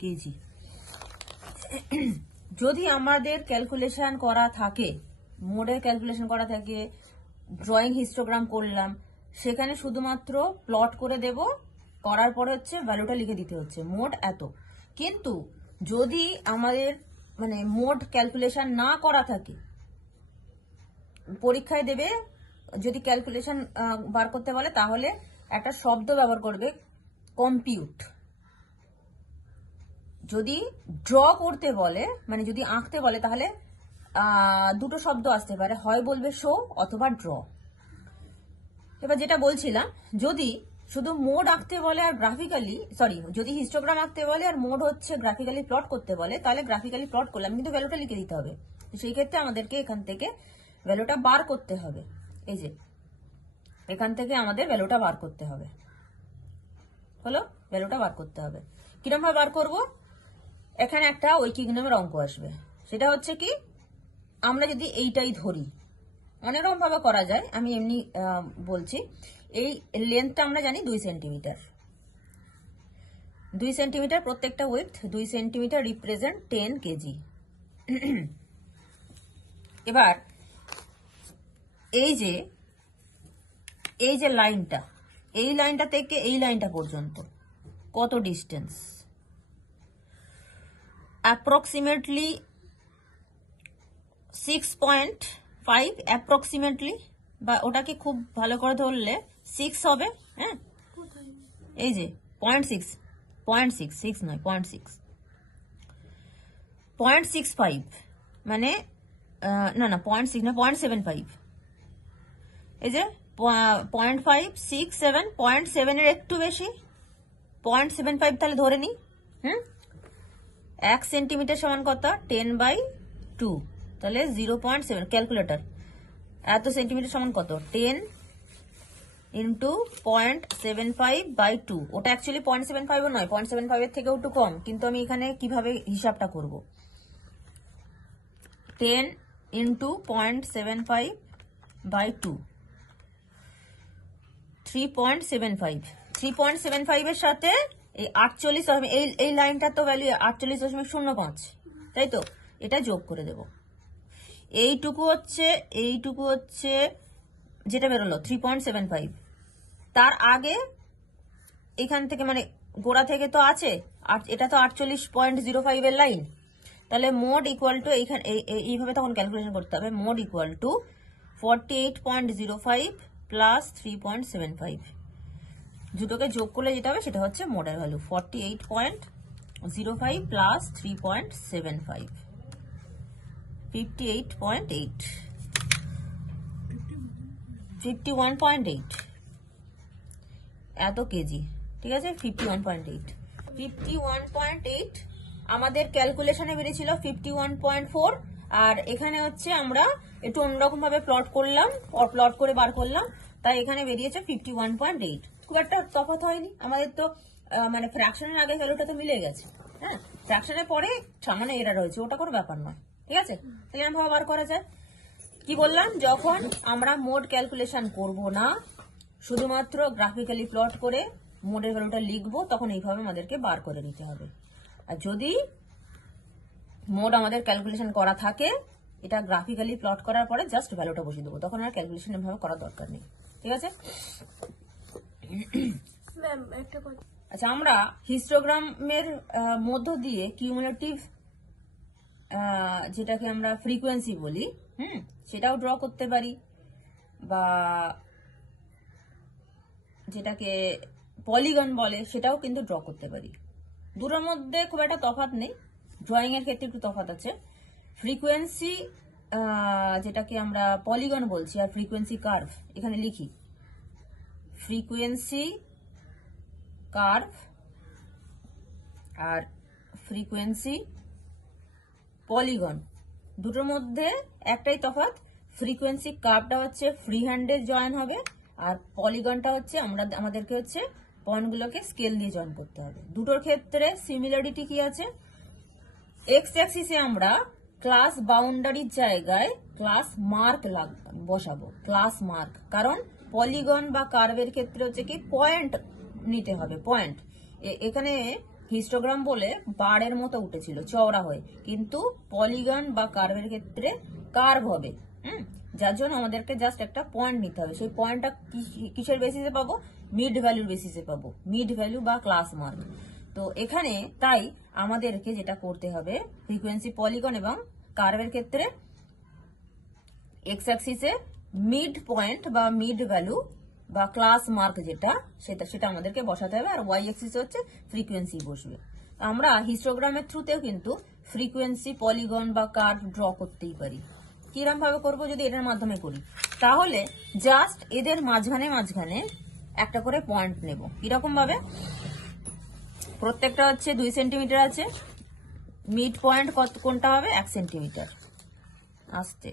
কেজি। যদি আমাদের ক্যালকুলেশন করা থাকে, মোডের ক্যালকুলেশন করা থাকে, ড্রয়িং হিস্টোগ্রাম করলাম, সেখানে শুধুমাত্র প্লট করে দেব, করার পরে হচ্ছে ভ্যালুটা লিখে দিতে হচ্ছে মোড এত। কিন্তু যদি আমাদের মানে মোড ক্যালকুলেশন না করা থাকে, পরীক্ষায় দেবে যদি ক্যালকুলেশন বার করতে বলে, তাহলে একটা শব্দ ব্যবহার করবে কম্পিউট। যদি ড্র করতে বলে, মানে যদি আঁকতে বলে, তাহলে দুটো শব্দ আসতে পারে, হয় বলবে শো অথবা ড্র। এবার যেটা বলছিলাম, যদি শুধু মোড আঁকতে বলে আর গ্রাফিক্যালি, সরি, যদি হিস্টোগ্রাম আঁকতে বলে আর মোড হচ্ছে গ্রাফিক্যালি প্লট করতে বলে, তাহলে গ্রাফিক্যালি প্লট করলাম, কিন্তু ভ্যালুটা লিখে দিতে হবে। সেই ক্ষেত্রে আমাদেরকে এখান থেকে ভ্যালুটা বার করতে হবে। এই যে এখান থেকে আমাদের ভ্যালুটা বার করতে হবে, হলো ভ্যালুটা বার করতে হবে। কিরকম ভাবে বার করবো, এখানে একটা ঐকিক নিয়মের অঙ্ক আসবে। সেটা হচ্ছে কি, আমরা যদি এইটাই ধরি, অনেক রকম ভাবে করা যায়, আমি এমনি বলছি। এই লেন্থটা আমরা জানি 2 সেন্টিমিটার, 2 সেন্টিমিটার প্রত্যেকটা উইথ 2 সেন্টিমিটার রিপ্রেজেন্ট 10 কেজি। এবার এই যে লাইনটা, এই লাইনটা থেকে এই লাইনটা পর্যন্ত কত ডিস্টেন্স, অ্যাপ্রক্সিমেটলি 6.5 অ্যাপ্রক্সিমেটলি, বা ওটাকে খুব ভালো করে ধরলে 6 হবে। হ্যাঁ, এই যে 0.6 নয় 0.65, মানে না 0.6 না 0.75, এই যে 0.5, 6, 7, 0.7 এর একটু বেশি, 0.75 তাহলে ধরে নি। 1 সেন্টিমিটার সমান কত, 10/2, তাহলে 0.7, ক্যালকুলেটর, এত সেন্টিমিটার সমান কত, 10 ইন্টু 0.75/2। ওটা অ্যাকচুয়ালি 0.75 নয়, 0.75 এর থেকেও একটু কম, কিন্তু আমি এখানে কিভাবে হিসাবটা করব, 10 ইন্টু 0.75/2, 3.75, 3.75 এর সাথে এই 48, এই লাইনটার তো ভ্যালু 48.05, তাই তো, এটা যোগ করে দেব। এইটুকু হচ্ছে যেটা বেরোলো 3.75, তার আগে এখান থেকে মানে গোড়া থেকে তো আছে, এটা তো 48.05 এর লাইন, তাহলে মোড ইকুয়াল টু, এইভাবে তখন ক্যালকুলেশন করতে হবে, মোড ইকুয়াল টু 48.05 প্লাস 3.75, দুটোকে যোগ করলে যেটা হবে সেটা হচ্ছে মোডের ভ্যালু, 48.05 প্লাস 3.75, 51.8, 51.8 এত কেজি। ঠিক আছে, 51.8 আমাদের ক্যালকুলেশনে বেরিয়েছিল 51.4, আর এখানে হচ্ছে আমরা একটু অন্যরকম ভাবে প্লট করলাম, প্লট করে বার করলাম, তাই এখানে বেরিয়েছে 51.8। খুব একটা তফাৎ হয়নি আমাদের, তো মানে ফ্র্যাকশনের আগে ভ্যালুটা তো মিলে গেছে। হ্যাঁ, ফ্র্যাকশনের পরে সামান্য এরার হয়েছে, ওটা কোনো ব্যাপার নয়। ঠিক আছে, তাহলে এরকম ভাবে বার করা যায়। কি বললাম, যখন আমরা মোড ক্যালকুলেশন করব না, শুধুমাত্র গ্রাফিক্যালি প্লট করে মোডের ভ্যালুটা লিখবো, তখন এইভাবে আমাদেরকে বার করে নিতে হবে। আর যদি মোড আমাদের ক্যালকুলেশন করা থাকে, এটা গ্রাফিক্যালি প্লট করার পরে জাস্ট ভ্যালুটা বসিয়ে দেবো, তখন আর ক্যালকুলেশন এভাবে করার দরকার নেই। ঠিক আছে? আচ্ছা, আমরা হিস্টোগ্রামের মধ্য দিয়ে কিউমুলেটিভ যেটাকে আমরা ফ্রিকোয়েন্সি বলি, সেটাও ড্র করতে পারি, বা যেটাকে পলিগন বলে সেটাও কিন্তু ড্র করতে পারি। দুটোর মধ্যে খুব একটা তফাৎ নেই, ড্রয়িং এর ক্ষেত্রে একটু তফাৎ আছে। ফ্রিকোয়েন্সি যেটাকে আমরা পলিগন বলছি, আর ফ্রিকোয়েন্সি কার্ভ এখানে লিখি, ফ্রিকোয়েন্সি কার্ভ আর ফ্রিকোয়েন্সি পলিগন, দুটোর মধ্যে একটাই তফাৎ, ফ্রিকোয়েন্সি কার্ভটা হচ্ছে ফ্রি হ্যান্ডে জয়েন হবে, আর পলিগনটা হচ্ছে আমাদেরকে হচ্ছে পয়েন্টগুলোকে স্কেল দিয়ে জয়েন করতে হবে। দুটোর ক্ষেত্রে সিমিলারিটি কি আছে, এক্স অ্যাক্সিসে আমরা ক্লাস বাউন্ডারির জায়গায় ক্লাস মার্ক বসাবো, ক্লাস মার্ক, কারণ পলিগন বা কার্ভের ক্ষেত্রে হচ্ছে কি পয়েন্ট নিতে হবে, পয়েন্ট। এখানে হিস্টোগ্রাম বলে বারের মতো উঠেছিল চওড়া হয়ে, কিন্তু পলিগন বা কার্ভের ক্ষেত্রে কার্ভ হবে, যার জন্য আমাদেরকে জাস্ট একটা পয়েন্ট নিতে হবে। সেই পয়েন্টটা কিসের বেসিসে পাবো, মিড ভ্যালুর বেসিসে পাবো, মিড ভ্যালু বা ক্লাস মার্ক। তো এখানে তাই আমাদেরকে যেটা করতে হবে, ফ্রিকোয়েন্সি পলিগন এবং কার্ভের ক্ষেত্রে এক্স অ্যাক্সিসে মিড পয়েন্ট বা মিড ভ্যালু বা ক্লাস মার্ক যেটা সেটা আমাদেরকে বসাতে হবে, আর ওয়াই অ্যাক্সিসে হচ্ছে ফ্রিকোয়েন্সি বসবে। আমরা হিস্টোগ্রামের থ্রুতেও কিন্তু ফ্রিকোয়েন্সি পলিগন বা কার্ভ ড্র করতেই পারি। কিরম ভাবে করবো, যদি এটার মাধ্যমে করি, তাহলে জাস্ট এদের মাঝখানে মাঝখানে একটা করে পয়েন্ট নেব। কিরকম ভাবে, প্রত্যেকটা হচ্ছে 2 সেন্টিমিটার আছে, মিড পয়েন্ট কোনটা হবে 1 সেন্টিমিটার, আসতে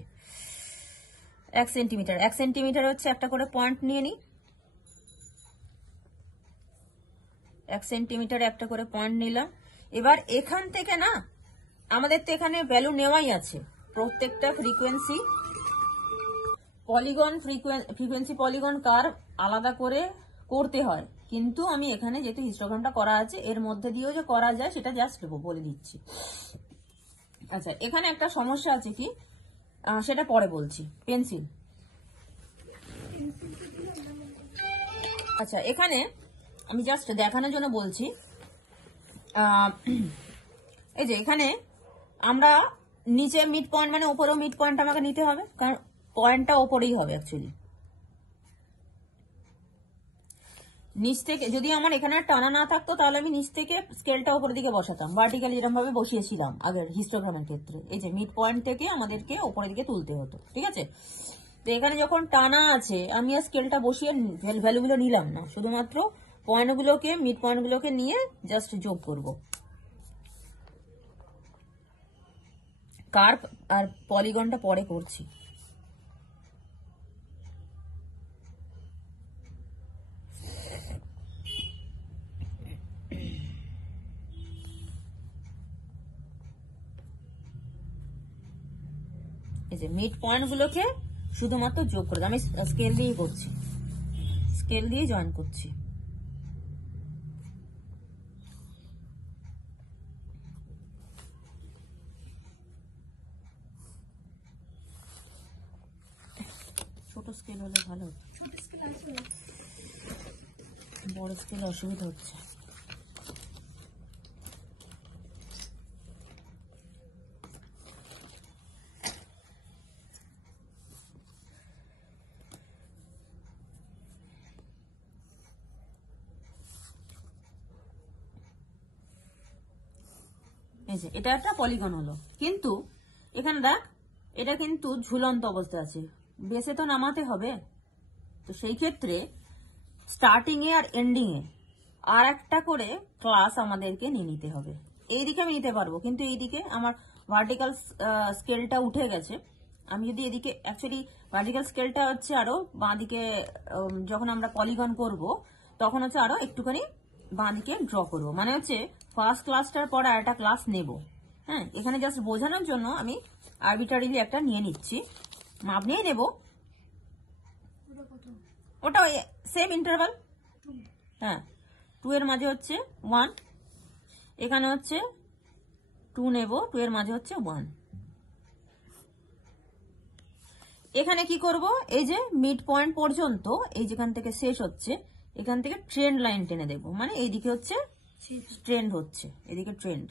1 সেন্টিমিটার, 1 সেন্টিমিটার হচ্ছে একটা করে পয়েন্ট নিয়ে নি, 1 সেন্টিমিটার একটা করে পয়েন্ট নিলাম। এবার এখান থেকে না, আমাদের তো এখানে ভ্যালু নেওয়াই আছে, প্রত্যেকটা ফ্রিকোয়েন্সি পলিগন কার্ভ আলাদা করে করতে হয়, কিন্তু আমি এখানে যেহেতু হিস্টোগ্রামটা করা আছে, এর মধ্যে দিয়েও যে করা যায় সেটা জাস্ট বলে দিচ্ছি। আচ্ছা, এখানে একটা সমস্যা আছে কি, সেটা পরে বলছি। পেন্সিল, আচ্ছা এখানে আমি জাস্ট দেখানোর জন্য বলছি, এই যে এখানে আমরা নিচে মিড পয়েন্ট মানে ওপরেও মিড পয়েন্ট আমাকে নিতে হবে, কারণ পয়েন্টটা ওপরেই হবে অ্যাকচুয়ালি। নিচ থেকে যদি আমার এখানে টানা না থাকতো, তাহলে আমি নিচ থেকে স্কেলটা ওপরের দিকে বসাতাম, ভার্টিক্যালি এরকম ভাবে বসিয়েছিলাম আগের হিস্টোগ্রামের ক্ষেত্রে। এই যে মিড পয়েন্ট থেকে আমাদেরকে ওপরের দিকে তুলতে হতো, ঠিক আছে? তো এখানে যখন টানা আছে, আমি আর স্কেলটা বসিয়ে ভ্যালুগুলো নিলাম না, শুধুমাত্র পয়েন্টগুলোকে, মিড পয়েন্টগুলোকে নিয়ে জাস্ট যোগ করব। কার্ভ আর পলিগনটা পরে করছি। এই যে মিড পয়েন্টগুলোকে শুধুমাত্র যোগ করে, আমি স্কেল দিয়ে করছি, স্কেল দিয়ে জয়েন করছি। ছোট স্কেল হলে ভালো হতো, বড় স্কেল অসুবিধা হচ্ছে। এই যে এটা একটা পলিগন হলো, কিন্তু এখানে দেখ, এটা কিন্তু ঝুলন্ত অবস্থা আছে, বেসে তো নামাতে হবে। তো সেই ক্ষেত্রে স্টার্টিং এ আর এন্ডিং এ আর একটা করে ক্লাস আমাদেরকে নিয়ে নিতে হবে। এইদিকে আমি নিতে পারবো, কিন্তু এইদিকে আমার ভার্টিক্যাল স্কেলটা উঠে গেছে। আমি যদি এদিকে, অ্যাকচুয়ালি ভার্টিক্যাল স্কেলটা হচ্ছে আরো বাঁদিকে, যখন আমরা পলিগন করব তখন হচ্ছে আরো একটুখানি বাঁদিকে ড্র করব, মানে হচ্ছে ফার্স্ট ক্লাসটার পরে আর একটা ক্লাস নেব। হ্যাঁ, এখানে জাস্ট বোঝানোর জন্য আমি আরবিট্রারিলি একটা নিয়ে নিচ্ছি। মাপ নিয়ে নেব, ওটা সেম ইন্টারভাল। হ্যাঁ, 2 এর মাঝে হচ্ছে 1, এখানে হচ্ছে 2 নেব, 2 এর মাঝে হচ্ছে 1। এখানে কি করব, এই যে মিড পয়েন্ট পর্যন্ত, এই যেখান থেকে শেষ হচ্ছে, এখান থেকে ট্রেন্ড লাইন টেনে দেবো, মানে এইদিকে হচ্ছে ট্রেন্ড হচ্ছে, এদিকে ট্রেন্ড।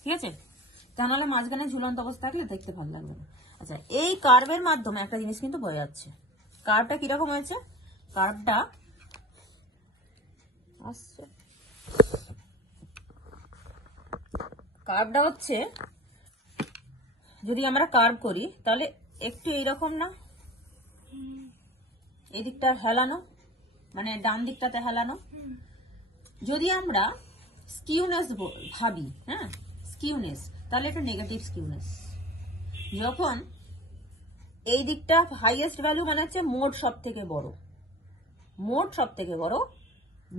ঠিক আছে, তা নাহলে মাঝখানে ঝুলন্ত অবস্থা থাকলে দেখতে ভালো লাগবে না। আচ্ছা, এই কার্ভের মাধ্যমে একটা জিনিস কিন্তু বোঝা যাচ্ছে। কার্ভটা কিরকম হয়েছে, কার্ভটা আসছে, কার্ভটা হচ্ছে, যদি আমরা কার্ভ করি তাহলে একটু এইরকম না, এই দিকটা হেলানো, মানে ডান দিকটাতে হেলানো। যদি আমরা স্কিউনেস ভাবি, হ্যাঁ স্কিউনেস, তাহলে এটা নেগেটিভ স্কিউনেস। যখন এই দিকটা হাইয়েস্ট ভ্যালু মানে হচ্ছে মোড সব থেকে বড়, মোড সব থেকে বড়,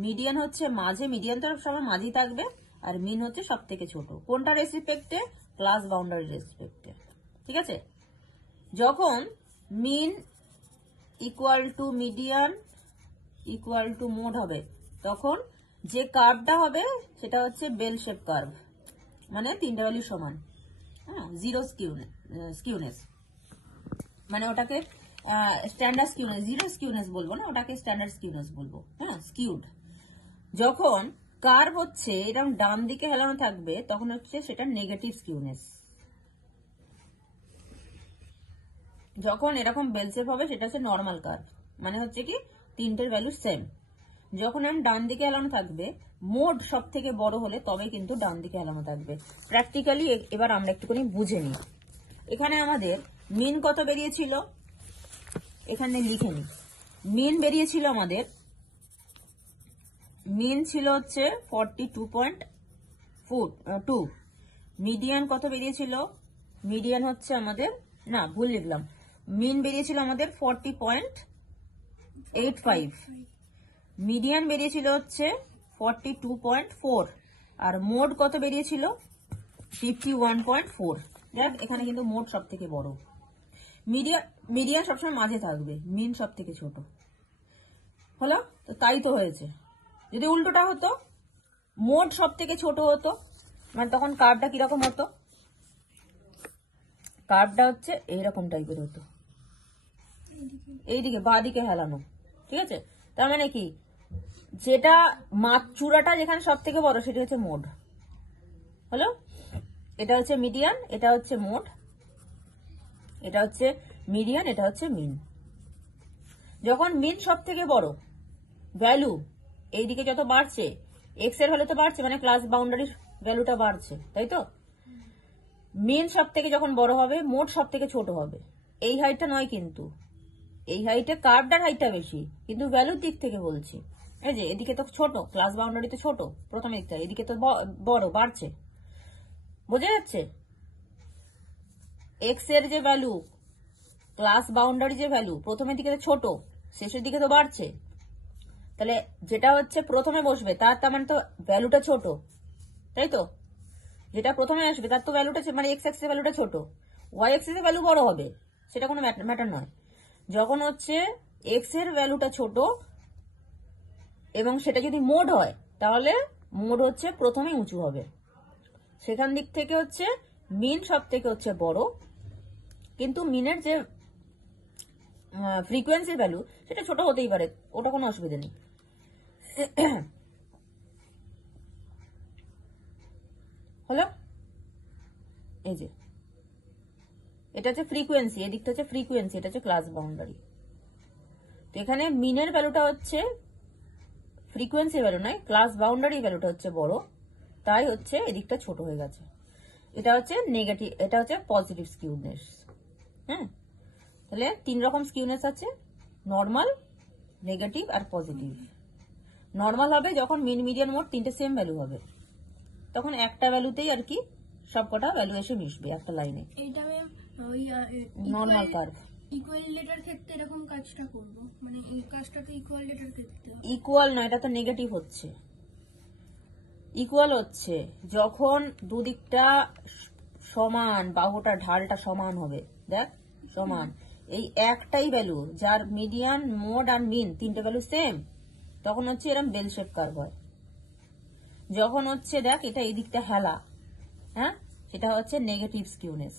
মিডিয়ান হচ্ছে মাঝে, মিডিয়ান তো সবার মাঝেই থাকবে, আর মিন হচ্ছে সব থেকে ছোট। কোনটা রেসপেক্টে, ক্লাস বাউন্ডারি রেসপেক্টে। ঠিক আছে, যখন mean equal to median equal to mode হবে, তখন যে কার্ভটা হবে সেটা হচ্ছে বেল শেপ কার্ভ, মানে তিনটা ভ্যালু সমান। হ্যাঁ, জিরো স্কিউনেস, মানে ওটাকে স্ট্যান্ডার্ড স্কিউনেস, জিরো স্কিউনেস বলবো না, ওটাকে স্ট্যান্ডার্ড স্কিউনেস বলবো। হ্যাঁ, স্কিউড। যখন কার্ভ হচ্ছে এরকম ডান দিকে হেলানো থাকবে, তখন হচ্ছে সেটা নেগেটিভ স্কিউনেস। যখন এরকম বেল শেপ হবে সেটা হচ্ছে নর্মাল কার্ভ, মানে হচ্ছে কি তিনটের ভ্যালু সেম। যখন ডান দিকে হেলানো থাকবে, মোড সব থেকে বড় হলে তবে কিন্তু ডান দিকে হেলানো থাকবে। প্র্যাকটিক্যালি এবার আমরা একটুখানি বুঝে নিই। এখানে আমাদের মিন কত বেরিয়েছিল, এখানে লিখে নিই। মিন বেরিয়েছিল আমাদের, মিন ছিল হচ্ছে 42.2। মিডিয়ান কত বেরিয়েছিল, মিডিয়ান হচ্ছে আমাদের, না ভুল লিখলাম, মিন বেরিয়েছিল আমাদের 40.85, মিডিয়ান বেরিয়েছিল হচ্ছে 42.4, আর মোড কত বেরিয়েছিল 51.4। দেখ এখানে কিন্তু মোড সব থেকে বড়, মিডিয়ান সবসময় মাঝে থাকবে, মিন সব থেকে ছোট। হলো তো, তাই তো হয়েছে। যদি উল্টোটা হতো, মোড সব থেকে ছোট হতো, মানে তখন কার্ভটা কিরকম হতো, কার্ভটা হচ্ছে এইরকম টাইপের হতো, এইদিকে বাঁ দিকে হেলানো। ঠিক আছে, তার মানে কি, যেটা চূড়াটা যেখানে সব থেকে বড় সেটা হচ্ছে মোড। হলো, এটা হচ্ছে মিডিয়ান, এটা হচ্ছে মোড, এটা হচ্ছে মিডিয়ান, এটা হচ্ছে মিন। যখন মিন সব থেকে বড়, ভ্যালু এইদিকে যত বাড়ছে, এক্স এর ভ্যালু তো বাড়ছে, মানে ক্লাস বাউন্ডারির ভ্যালুটা বাড়ছে, তাই তো। মিন সব থেকে যখন বড় হবে, মোড সব থেকে ছোট হবে। এই হাইটটা নয় কিন্তু, এই হাইটে কার্ভটার হাইটটা বেশি, কিন্তু ভ্যালুর দিক থেকে বলছি। এই যে এদিকে তো ছোট, ক্লাস বাউন্ডারি তো ছোট প্রথম দিকটা, এদিকে তো বড় বাড়ছে, বোঝা যাচ্ছে। এক্স এর যে ভ্যালু, ক্লাস বাউন্ডারি যে ভ্যালু, প্রথমের দিকে তো ছোট, শেষের দিকে তো বাড়ছে, তাহলে যেটা হচ্ছে প্রথমে বসবে তার মানে তো ভ্যালুটা ছোট, তাই তো। যেটা প্রথমে আসবে তার তো ভ্যালুটা, মানে এক্স এক্সের ভ্যালুটা ছোট, ওয়াই এক্সের ভ্যালু বড় হবে, সেটা কোনো ম্যাটার নয়। যখন হচ্ছে এক্স এর ভ্যালুটা ছোট এবং সেটা যদি মোড হয়, তাহলে মোড হচ্ছে প্রথমে উঁচু হবে, সেখান দিক থেকে হচ্ছে মিন সব থেকে হচ্ছে বড়, কিন্তু মিনের যে ফ্রিকোয়েন্সি ভ্যালু সেটা ছোট হতেই পারে, ওটা কোনো অসুবিধা নেই। হলো, এই যে এটা হচ্ছে ফ্রিকোয়েন্সি, এদিকটা হচ্ছে ফ্রিকোয়েন্সি, এটা হচ্ছে ক্লাস বাউন্ডারি। তো এখানে মিনের ভ্যালুটা হচ্ছে ফ্রিকোয়েন্সি ভ্যালু নয়, ক্লাস বাউন্ডারি ভ্যালুটা হচ্ছে বড়, তাই হচ্ছে এদিকটা ছোট হয়ে গেছে। এটা হচ্ছে নেগেটিভ, এটা হচ্ছে পজিটিভ স্কিউনেস। হ্যাঁ, তাহলে 3 রকম স্কিউনেস আছে, নর্মাল, নেগেটিভ আর পজিটিভ। নর্মাল হবে যখন মিন মিডিয়ান মোড তিনটে সেম ভ্যালু হবে, তখন একটা ভ্যালুতেই আর কি সবকটা ভ্যালু এসে মিশবে একটা লাইনে। এইটা ম্যাম ওই নর্মাল কার্ভ। ইকুয়ালেটার ক্ষেত্রে এরকম কাজটা করব, মানে এই কাজটা তো ইকুয়ালেটার ক্ষেত্রে। ইকুয়াল নয়, এটা তো নেগেটিভ হচ্ছে। ইকুয়াল হচ্ছে যখন দুদিকটা সমান, বাহুটা ঢালটা সমান হবে, দেখ সমান। এই একটাই ভ্যালু যার মিডিয়ান, মোড আর মিন তিনটে ভ্যালু সেম, তখন হচ্ছে এরকম বেল শেপ কার্ভ হয়। যখন হচ্ছে দেখ এটা এই দিকটা হেলা, হ্যাঁ, সেটা হচ্ছে নেগেটিভ স্কিউনেস।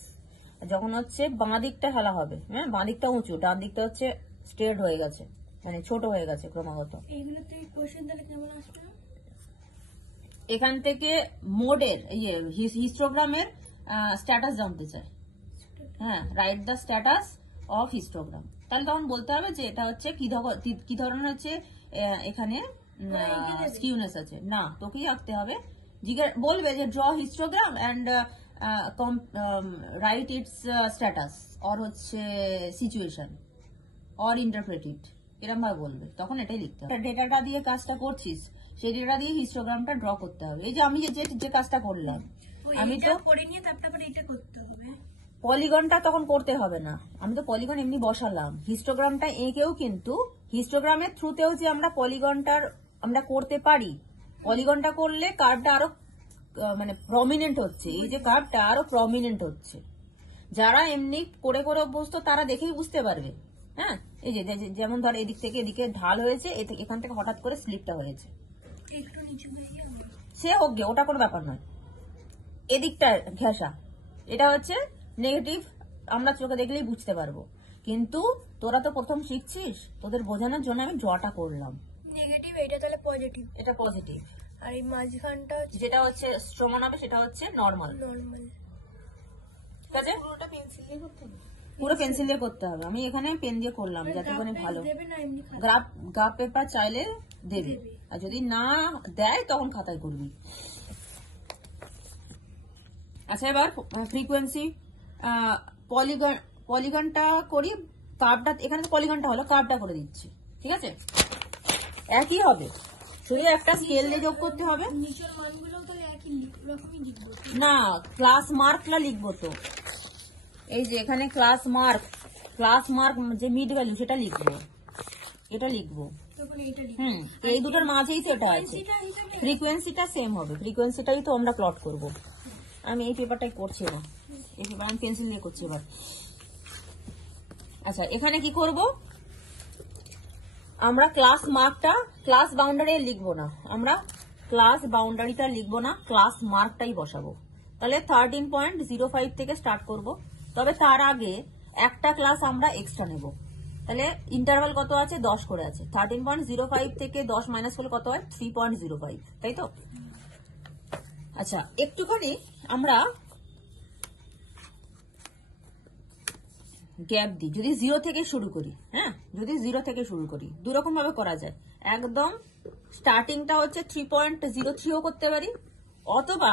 যখন হচ্ছে বাঁ দিকটা হেলা হবে, হ্যাঁ, বাঁ দিকটা উঁচু, ডান দিকটা হচ্ছে স্ট্রেট হয়ে গেছে, মানে ছোট হয়ে গেছে ক্রমাগত। এইগুলোতে কোশ্চেন তাহলে কেমন আসবে? এখান থেকে মোডের হিস্টোগ্রামের স্ট্যাটাস জানতে চায়, হ্যাঁ, write the status of histogram. তাহলে তখন বলতে হবে যে এটা হচ্ছে কি ধরনের হচ্ছে এখানে স্কিউনেস আছে। না, তোকেই আঁকতে হবে, বলবে যে draw histogram and right it's status or হচ্ছে সিচুয়েশন অর ইন্টারপ্রেটেড, এরকম ভাবে বলবে, তখন এটাই লিখতে হবে। ডেটাটা দিয়ে কাজটা করছিস, সেই ডেটা দিয়ে হিস্টোগ্রামটা ড্র করতে হবে। এই যে আমি যে কাজটা করলাম, আমি তো করে নিয়ে তারপরে এটা করতে হবে। পলিগনটা তখন করতে হবে না, আমি তো পলিগন এমনি বসালাম। হিস্টোগ্রামটা এঁকেও কিন্তু হিস্টোগ্রামের থ্রুতেও যে আমরা পলিগনটার আমরা করতে পারি, পলিগনটা করলে কার্ভটা আরো মানে প্রমিনেন্ট হচ্ছে, এই যে কার্ভটা আরো প্রমিনেন্ট হচ্ছে। যারা এমনি করে করে অভ্যস্ত তারা দেখেই বুঝতে পারবে, হ্যাঁ। এই যে যেমন ধর এদিক থেকে এদিকে ঢাল হয়েছে, এখান থেকে হঠাৎ করে স্লিপটা হয়েছে, একটু নিচু হয়ে গেল, সে হোক গে, ওটা কোনো ব্যাপার নয়। এদিকটা ঘেঁষা, এটা হচ্ছে নেগেটিভ, আমরা চোখে দেখলেই বুঝতে পারবো। কিন্তু তোরা তো প্রথম শিখছিস, তোদের বোঝানোর জন্য আমি ড্রটা করলাম। নেগেটিভ, এটা তাহলে পজিটিভ, এটা পজিটিভ, আর এই মাঝখানটা যেটা হচ্ছে সমান হবে সেটা হচ্ছে নর্মাল। নরমাল। ঠিক আছে, পুরোটা পেন্সিল দিয়ে করতে হবে? পুরো পেন্সিল দিয়ে করতে হবে। আমি এখানে পেন দিয়ে করলাম যাতে করে ভালো। দেবে না এমনি খাতা? গ্রাফ পেপার চাইলে দেবে, আর যদি না দেয় তখন খাতায় করবি। আচ্ছা, এবার ফ্রিকোয়েন্সি পলিগনটা করি, কার্ভটা এখানে তো পলিগনটা হলো, কার্ভটা করে দিচ্ছি। ঠিক আছে, একই হবে, শুধু একটা স্কেল দিয়ে যোগ করতে হবে। নিচের মানগুলো তাহলে একই রকমই লিখবো? না, ক্লাস মার্কটা লিখবো তো। এই যে এখানে ক্লাস মার্ক যে মিড ভ্যালু সেটা লিখবো, এটা লিখবো। তখন এইটা লিখবো। এই দুটোর মাঝেই তো এটা আছে, ফ্রিকোয়েন্সিটা সেম হবে, ফ্রিকোয়েন্সিটাই তো আমরা প্লট করব। আমি এই পেপারটাই করছি না, এই পেপার আমি পেন্সিল দিয়ে করছি এবার। আচ্ছা, এখানে কি করব আমরা? ক্লাস মার্কটা ক্লাস বাউন্ডারি লিখবো না, আমরা ক্লাস বাউন্ডারিটা লিখবো না, ক্লাস মার্কটাই বসাবো। তাহলে 13.05 থেকে স্টার্ট করব, তবে তার আগে একটা ক্লাস আমরা এক্সট্রা নেব। তাহলে ইন্টারভাল কত আছে? 10 করে আছে। 13.05 থেকে 10 মাইনাস করলে কত হয়? 3.05, তাই তো? আচ্ছা, একটুখানি আমরা গ্যাপ দিই, যদি 0 থেকে শুরু করি, হ্যাঁ, যদি 0 থেকে শুরু করি, দু রকম ভাবে করা যায়। একদম স্টার্টিংটা হচ্ছে 3.03ও করতে পারি, অথবা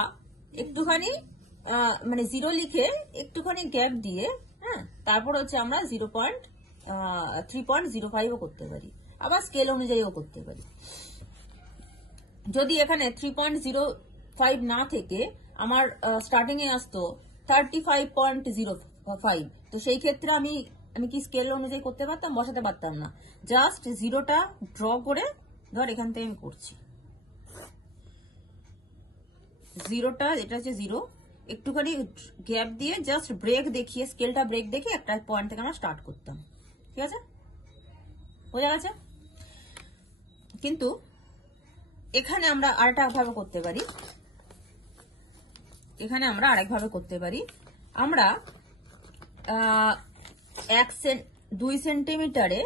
একটুখানি মানে 0 লিখে একটুখানি গ্যাপ দিয়ে, হ্যাঁ, তারপর হচ্ছে আমরা 3.05ও করতে পারি, আবার স্কেল অনুযায়ীও করতে পারি। যদি এখানে 3.05 না থেকে আমার স্টার্টিং এ আসতো 35.05, তো সেই ক্ষেত্রে আমি কি স্কেল অনুযায়ী করতে পারতাম? বসাতে পারতাম না, জাস্ট 0টা ড্র করে ধর এখান থেকে আমি করছি 0টা, এটা হচ্ছে 0, একটুখানি গ্যাপ দিয়ে জাস্ট ব্রেক দেখিয়ে, স্কেলটা ব্রেক দেখিয়ে একটা পয়েন্ট থেকে আমরা স্টার্ট করতাম। ঠিক আছে, বোঝা গেছে? কিন্তু এখানে আমরা আরেকটা ভাবে করতে পারি, আমরা 2 সেন্টিমিটারে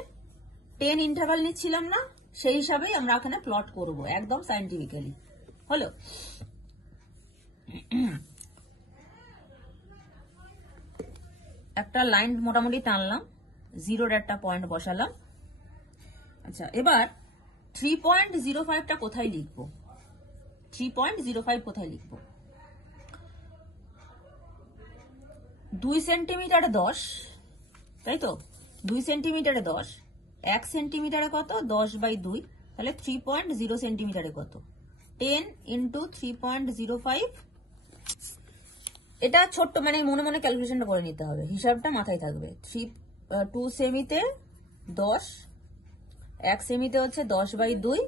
10 ইন্টারভাল নিচ্ছিলাম না, সেই হিসাবেই আমরা এখানে প্লট করব, একদম সাইন্টিফিক্যালি। হলো, একটা লাইন মোটামুটি টানলাম, 0-র একটা পয়েন্ট বসালাম। আচ্ছা, এবার 3.05টা কোথায় লিখবো? 3.05 কোথায় লিখবো? 2 সেন্টিমিটারে 10, তাই তো? 2 সেন্টিমিটারে 10, 1 সেন্টিমিটারে কত? 10/2, তাহলে 3.0 সেন্টিমিটারে কত? 10 ইন্টু 3.05। এটা ছোট্ট, মানে মনে মনে ক্যালকুলেশনটা করে নিতে হবে, হিসাবটা মাথায় থাকবে। 2 সেমিতে 10, 1 সেমিতে হচ্ছে 10/2,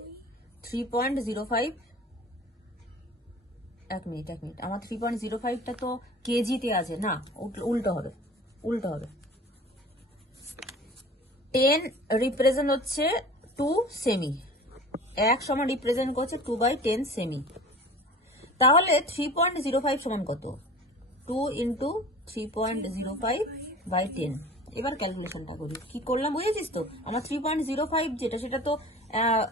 3.05, এক মিনিট আমার 3.05টা তো কেজিতে আছে না, উল্টো হবে 10 রিপ্রেজেন্ট হচ্ছে 2 সেমি, 1 সমান রিপ্রেজেন্ট করছে 2/10 সেমি। তাহলে 3.05 সমান কত? 2 ইন্টু 3.05/10। এবার ক্যালকুলেশনটা করি, কি করলাম বুঝেছিস তো? আমার 3.05 যেটা সেটা তো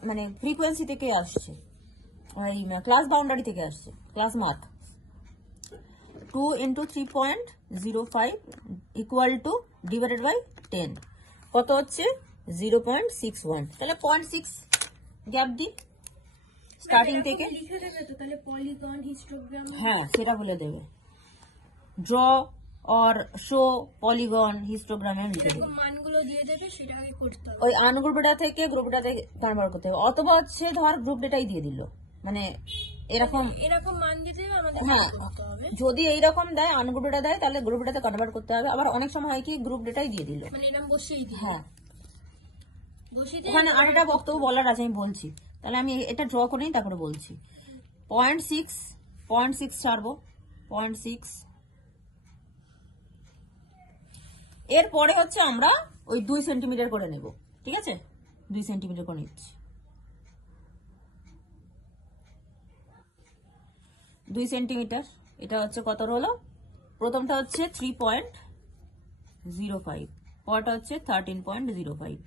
মানে ফ্রিকোয়েন্সি থেকে আসছে, ওই ক্লাস বাউন্ডারি থেকে আসছে, class mark. 2 into 3.05 equal to divided by 10 কত হচ্ছে? 0.61। তাহলে 0.6 গ্যাপ দিই স্টার্টিং থেকে। লিখে দেবে তো তাহলে পলিগন, হিস্টোগ্রাম? হ্যাঁ, সেটা বলে দেবে, ড্র অর শো পলিগন হিস্টোগ্রামে লিখে দেবে। মানগুলো দিয়ে দেবে, সেটা আগে করতে হবে। ওই আনগ্রুপ ডেটা থেকে গ্রুপ ডেটাতে কনভার্ট করতে হবে, অথবা হচ্ছে ধর গ্রুপ ডেটাই দিয়ে দিল, মানে এরকম মান দিতে হবে আমাদের, হ্যাঁ, করতে হবে। যদি এইরকম দেয় আনগ্রুপ ডেটা দেয় তাহলে গ্রুপ ডেটাতে কনভার্ট করতে হবে। আবার অনেক সময় হয় কি গ্রুপ ডেটাই দিয়ে দিল, মানে এরকম বসেই দিই। হ্যাঁ। বসিয়ে দিয়ে এখানে আরেকটা বক্তব্য বলার আছে, আমি বলছি, তাহলে আমি এটা ড্র করে নিই তারপরে বলছি। 0.6 ছাড়বো, 0.6। এরপরে হচ্ছে আমরা ওই 2 সেন্টিমিটার করে নেব, ঠিক আছে? 2 সেন্টিমিটার করে নিচ্ছি। 2 সেন্টিমিটার, এটা হচ্ছে কত হলো? প্রথমটা হচ্ছে 3.05, পরটা হচ্ছে 13.05,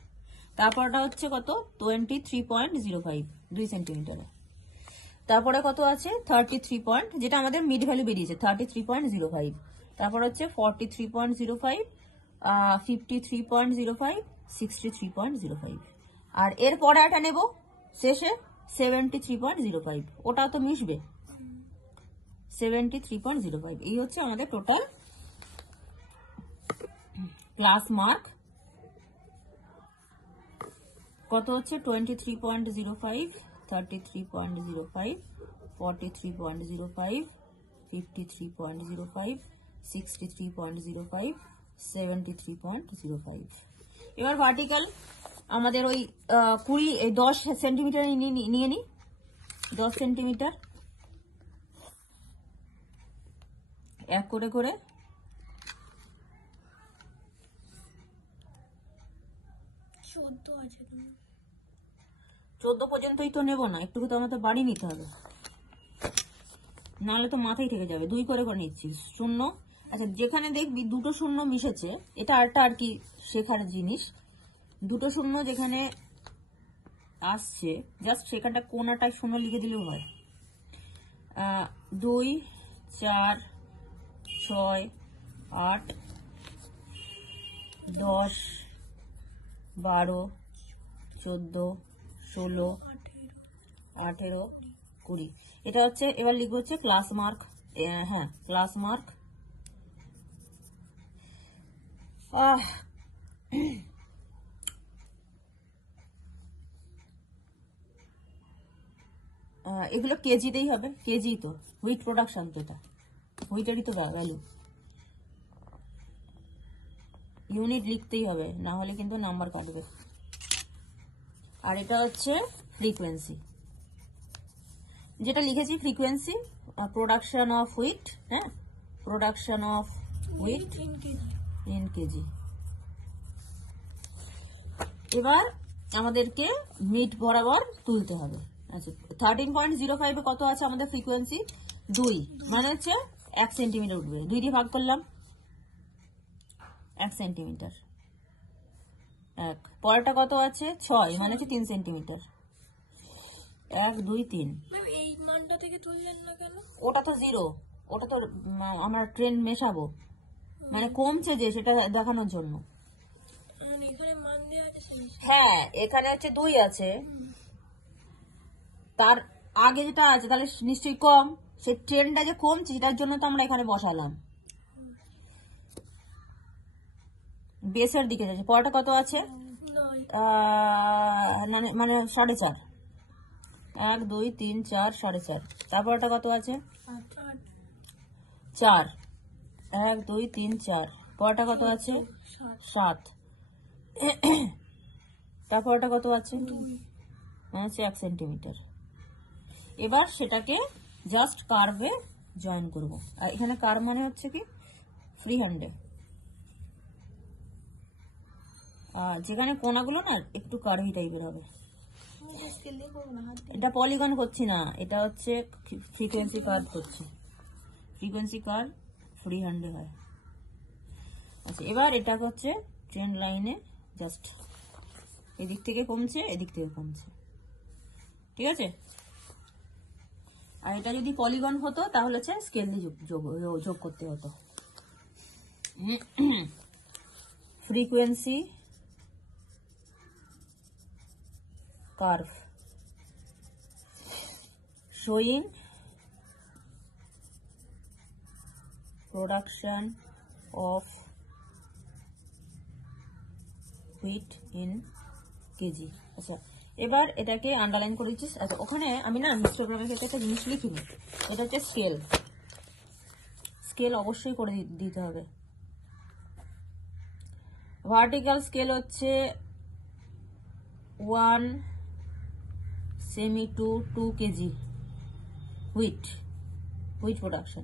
তারপরটা হচ্ছে কত? 23.05 2 সেন্টিমিটারে। তারপরে কত আছে? 33 যেটা আমাদের মিড ভ্যালু বেরিয়েছে 33.05, তারপর হচ্ছে 43.05, 53.05, 63.05, আর এর পরে একটা নেব শেষে 73.05, ওটা তো মিশবে 73.05। এই হচ্ছে আমাদের টোটাল ক্লাস মার্ক। কত হচ্ছে? 23.05, 33.05, 43.05, 53.05, 63.05, 73.05। এবার ভার্টিক্যাল আমাদের ওই 10 সেন্টিমিটার নিয়ে নি, 10 সেন্টিমিটার এক করে করে 14 পর্যন্তই তো নেব না, একটু তো আমাদের বাড়ি নিতে হবে, নাহলে তো মাথায় থেকে যাবে। 2 করে করে নিচ্ছি, শূন্য। আচ্ছা, যেখানে দেখবি দুটো শূন্য মিশেছে, এটা আরেকটা আর কি শেখার জিনিস, দুটো শূন্য যেখানে আসছে জাস্ট সেখানটা কোনাটায় শূন্য লিখে দিলেও হয়। 2, 4, 6, 8, 10, 12, 14, 16, 18, 20। এটা হচ্ছে, এবার লিখবো হচ্ছে ক্লাস মার্ক। হ্যাঁ, ক্লাস মার্ক। এগুলো কেজিতেই হবে, কেজি তো হুইট প্রোডাকশন, তো এটা হুইটেরই তো ভ্যালু, ইউনিট লিখতেই হবে, না হলে কিন্তু নাম্বার কাটবে। আর এটা হচ্ছে ফ্রিকোয়েন্সি, যেটা লিখেছি ফ্রিকোয়েন্সি প্রোডাকশন অফ হুইট, হ্যাঁ, production of wheat in KG. এবার আমাদেরকে মিড বরাবর তুলতে হবে। আচ্ছা, 13.05 কত আছে আমাদের ফ্রিকোয়েন্সি? 2, মানে হচ্ছে 1 সেন্টিমিটার উঠবে, 2 দিয়ে ভাগ করলাম, 1 সেন্টিমিটার। পরেরটা কত আছে? 6, মানে হচ্ছে 3 সেন্টিমিটার। 1, 2, 3। এই মানটা থেকে তুললেন না কেন? ওটা তো 0, ওটা তো আমরা ট্রেন্ড মেশাবো, মানে কমছে যে সেটা দেখানোর জন্য। এখানে মান দেওয়া আছে, হ্যাঁ, এখানে হচ্ছে 2 আছে, তার আগে যেটা আছে তাহলে নিশ্চয়ই কম, সেই ট্রেন্ডটা যে কমছে সেটার জন্য তো আমরা এখানে বসালাম। বেসের দিকে যাচ্ছে। পরটা কত আছে? মানে 4.5। 1, 2, 3, 4, 4.5। তারপরটা কত আছে? 4। 1, 2, 3, 4। পরটা কত আছে? 7। তারপরটা কত আছে? 1 সেন্টিমিটার। এবার সেটাকে জাস্ট কার্ভে জয়েন করব। আর এখানে কার্ভ মানে হচ্ছে কি ফ্রি হ্যান্ডে, আর যেখানে কোনাগুলো না একটু কার্ভি টাইপের হবে। এটা পলিগন করছি না, এটা হচ্ছে ফ্রিকোয়েন্সি কার্ভ করছি। ফ্রিকোয়েন্সি কার্ভ ফ্রি হ্যান্ডে হয়। আচ্ছা, এবার এটা হচ্ছে ট্রেন্ড লাইনে জাস্ট এদিক থেকে কমছে, এদিক থেকে কমছে, ঠিক আছে। আর এটা যদি পলিগন হতো তাহলে হচ্ছে স্কেল দিয়ে যোগ করতে হতো। Frequency curve showing production of wheat in KG. আচ্ছা, এবার এটাকে আন্ডারলাইন করে দিচ্ছি। আচ্ছা, ওখানে আমি না হিস্টোগ্রামের ক্ষেত্রে একটা জিনিস লিখিনি, এটা হচ্ছে স্কেল। স্কেল অবশ্যই করে দিতে হবে। ভার্টিক্যাল স্কেল হচ্ছে 1 semi to 2 kg wheat production.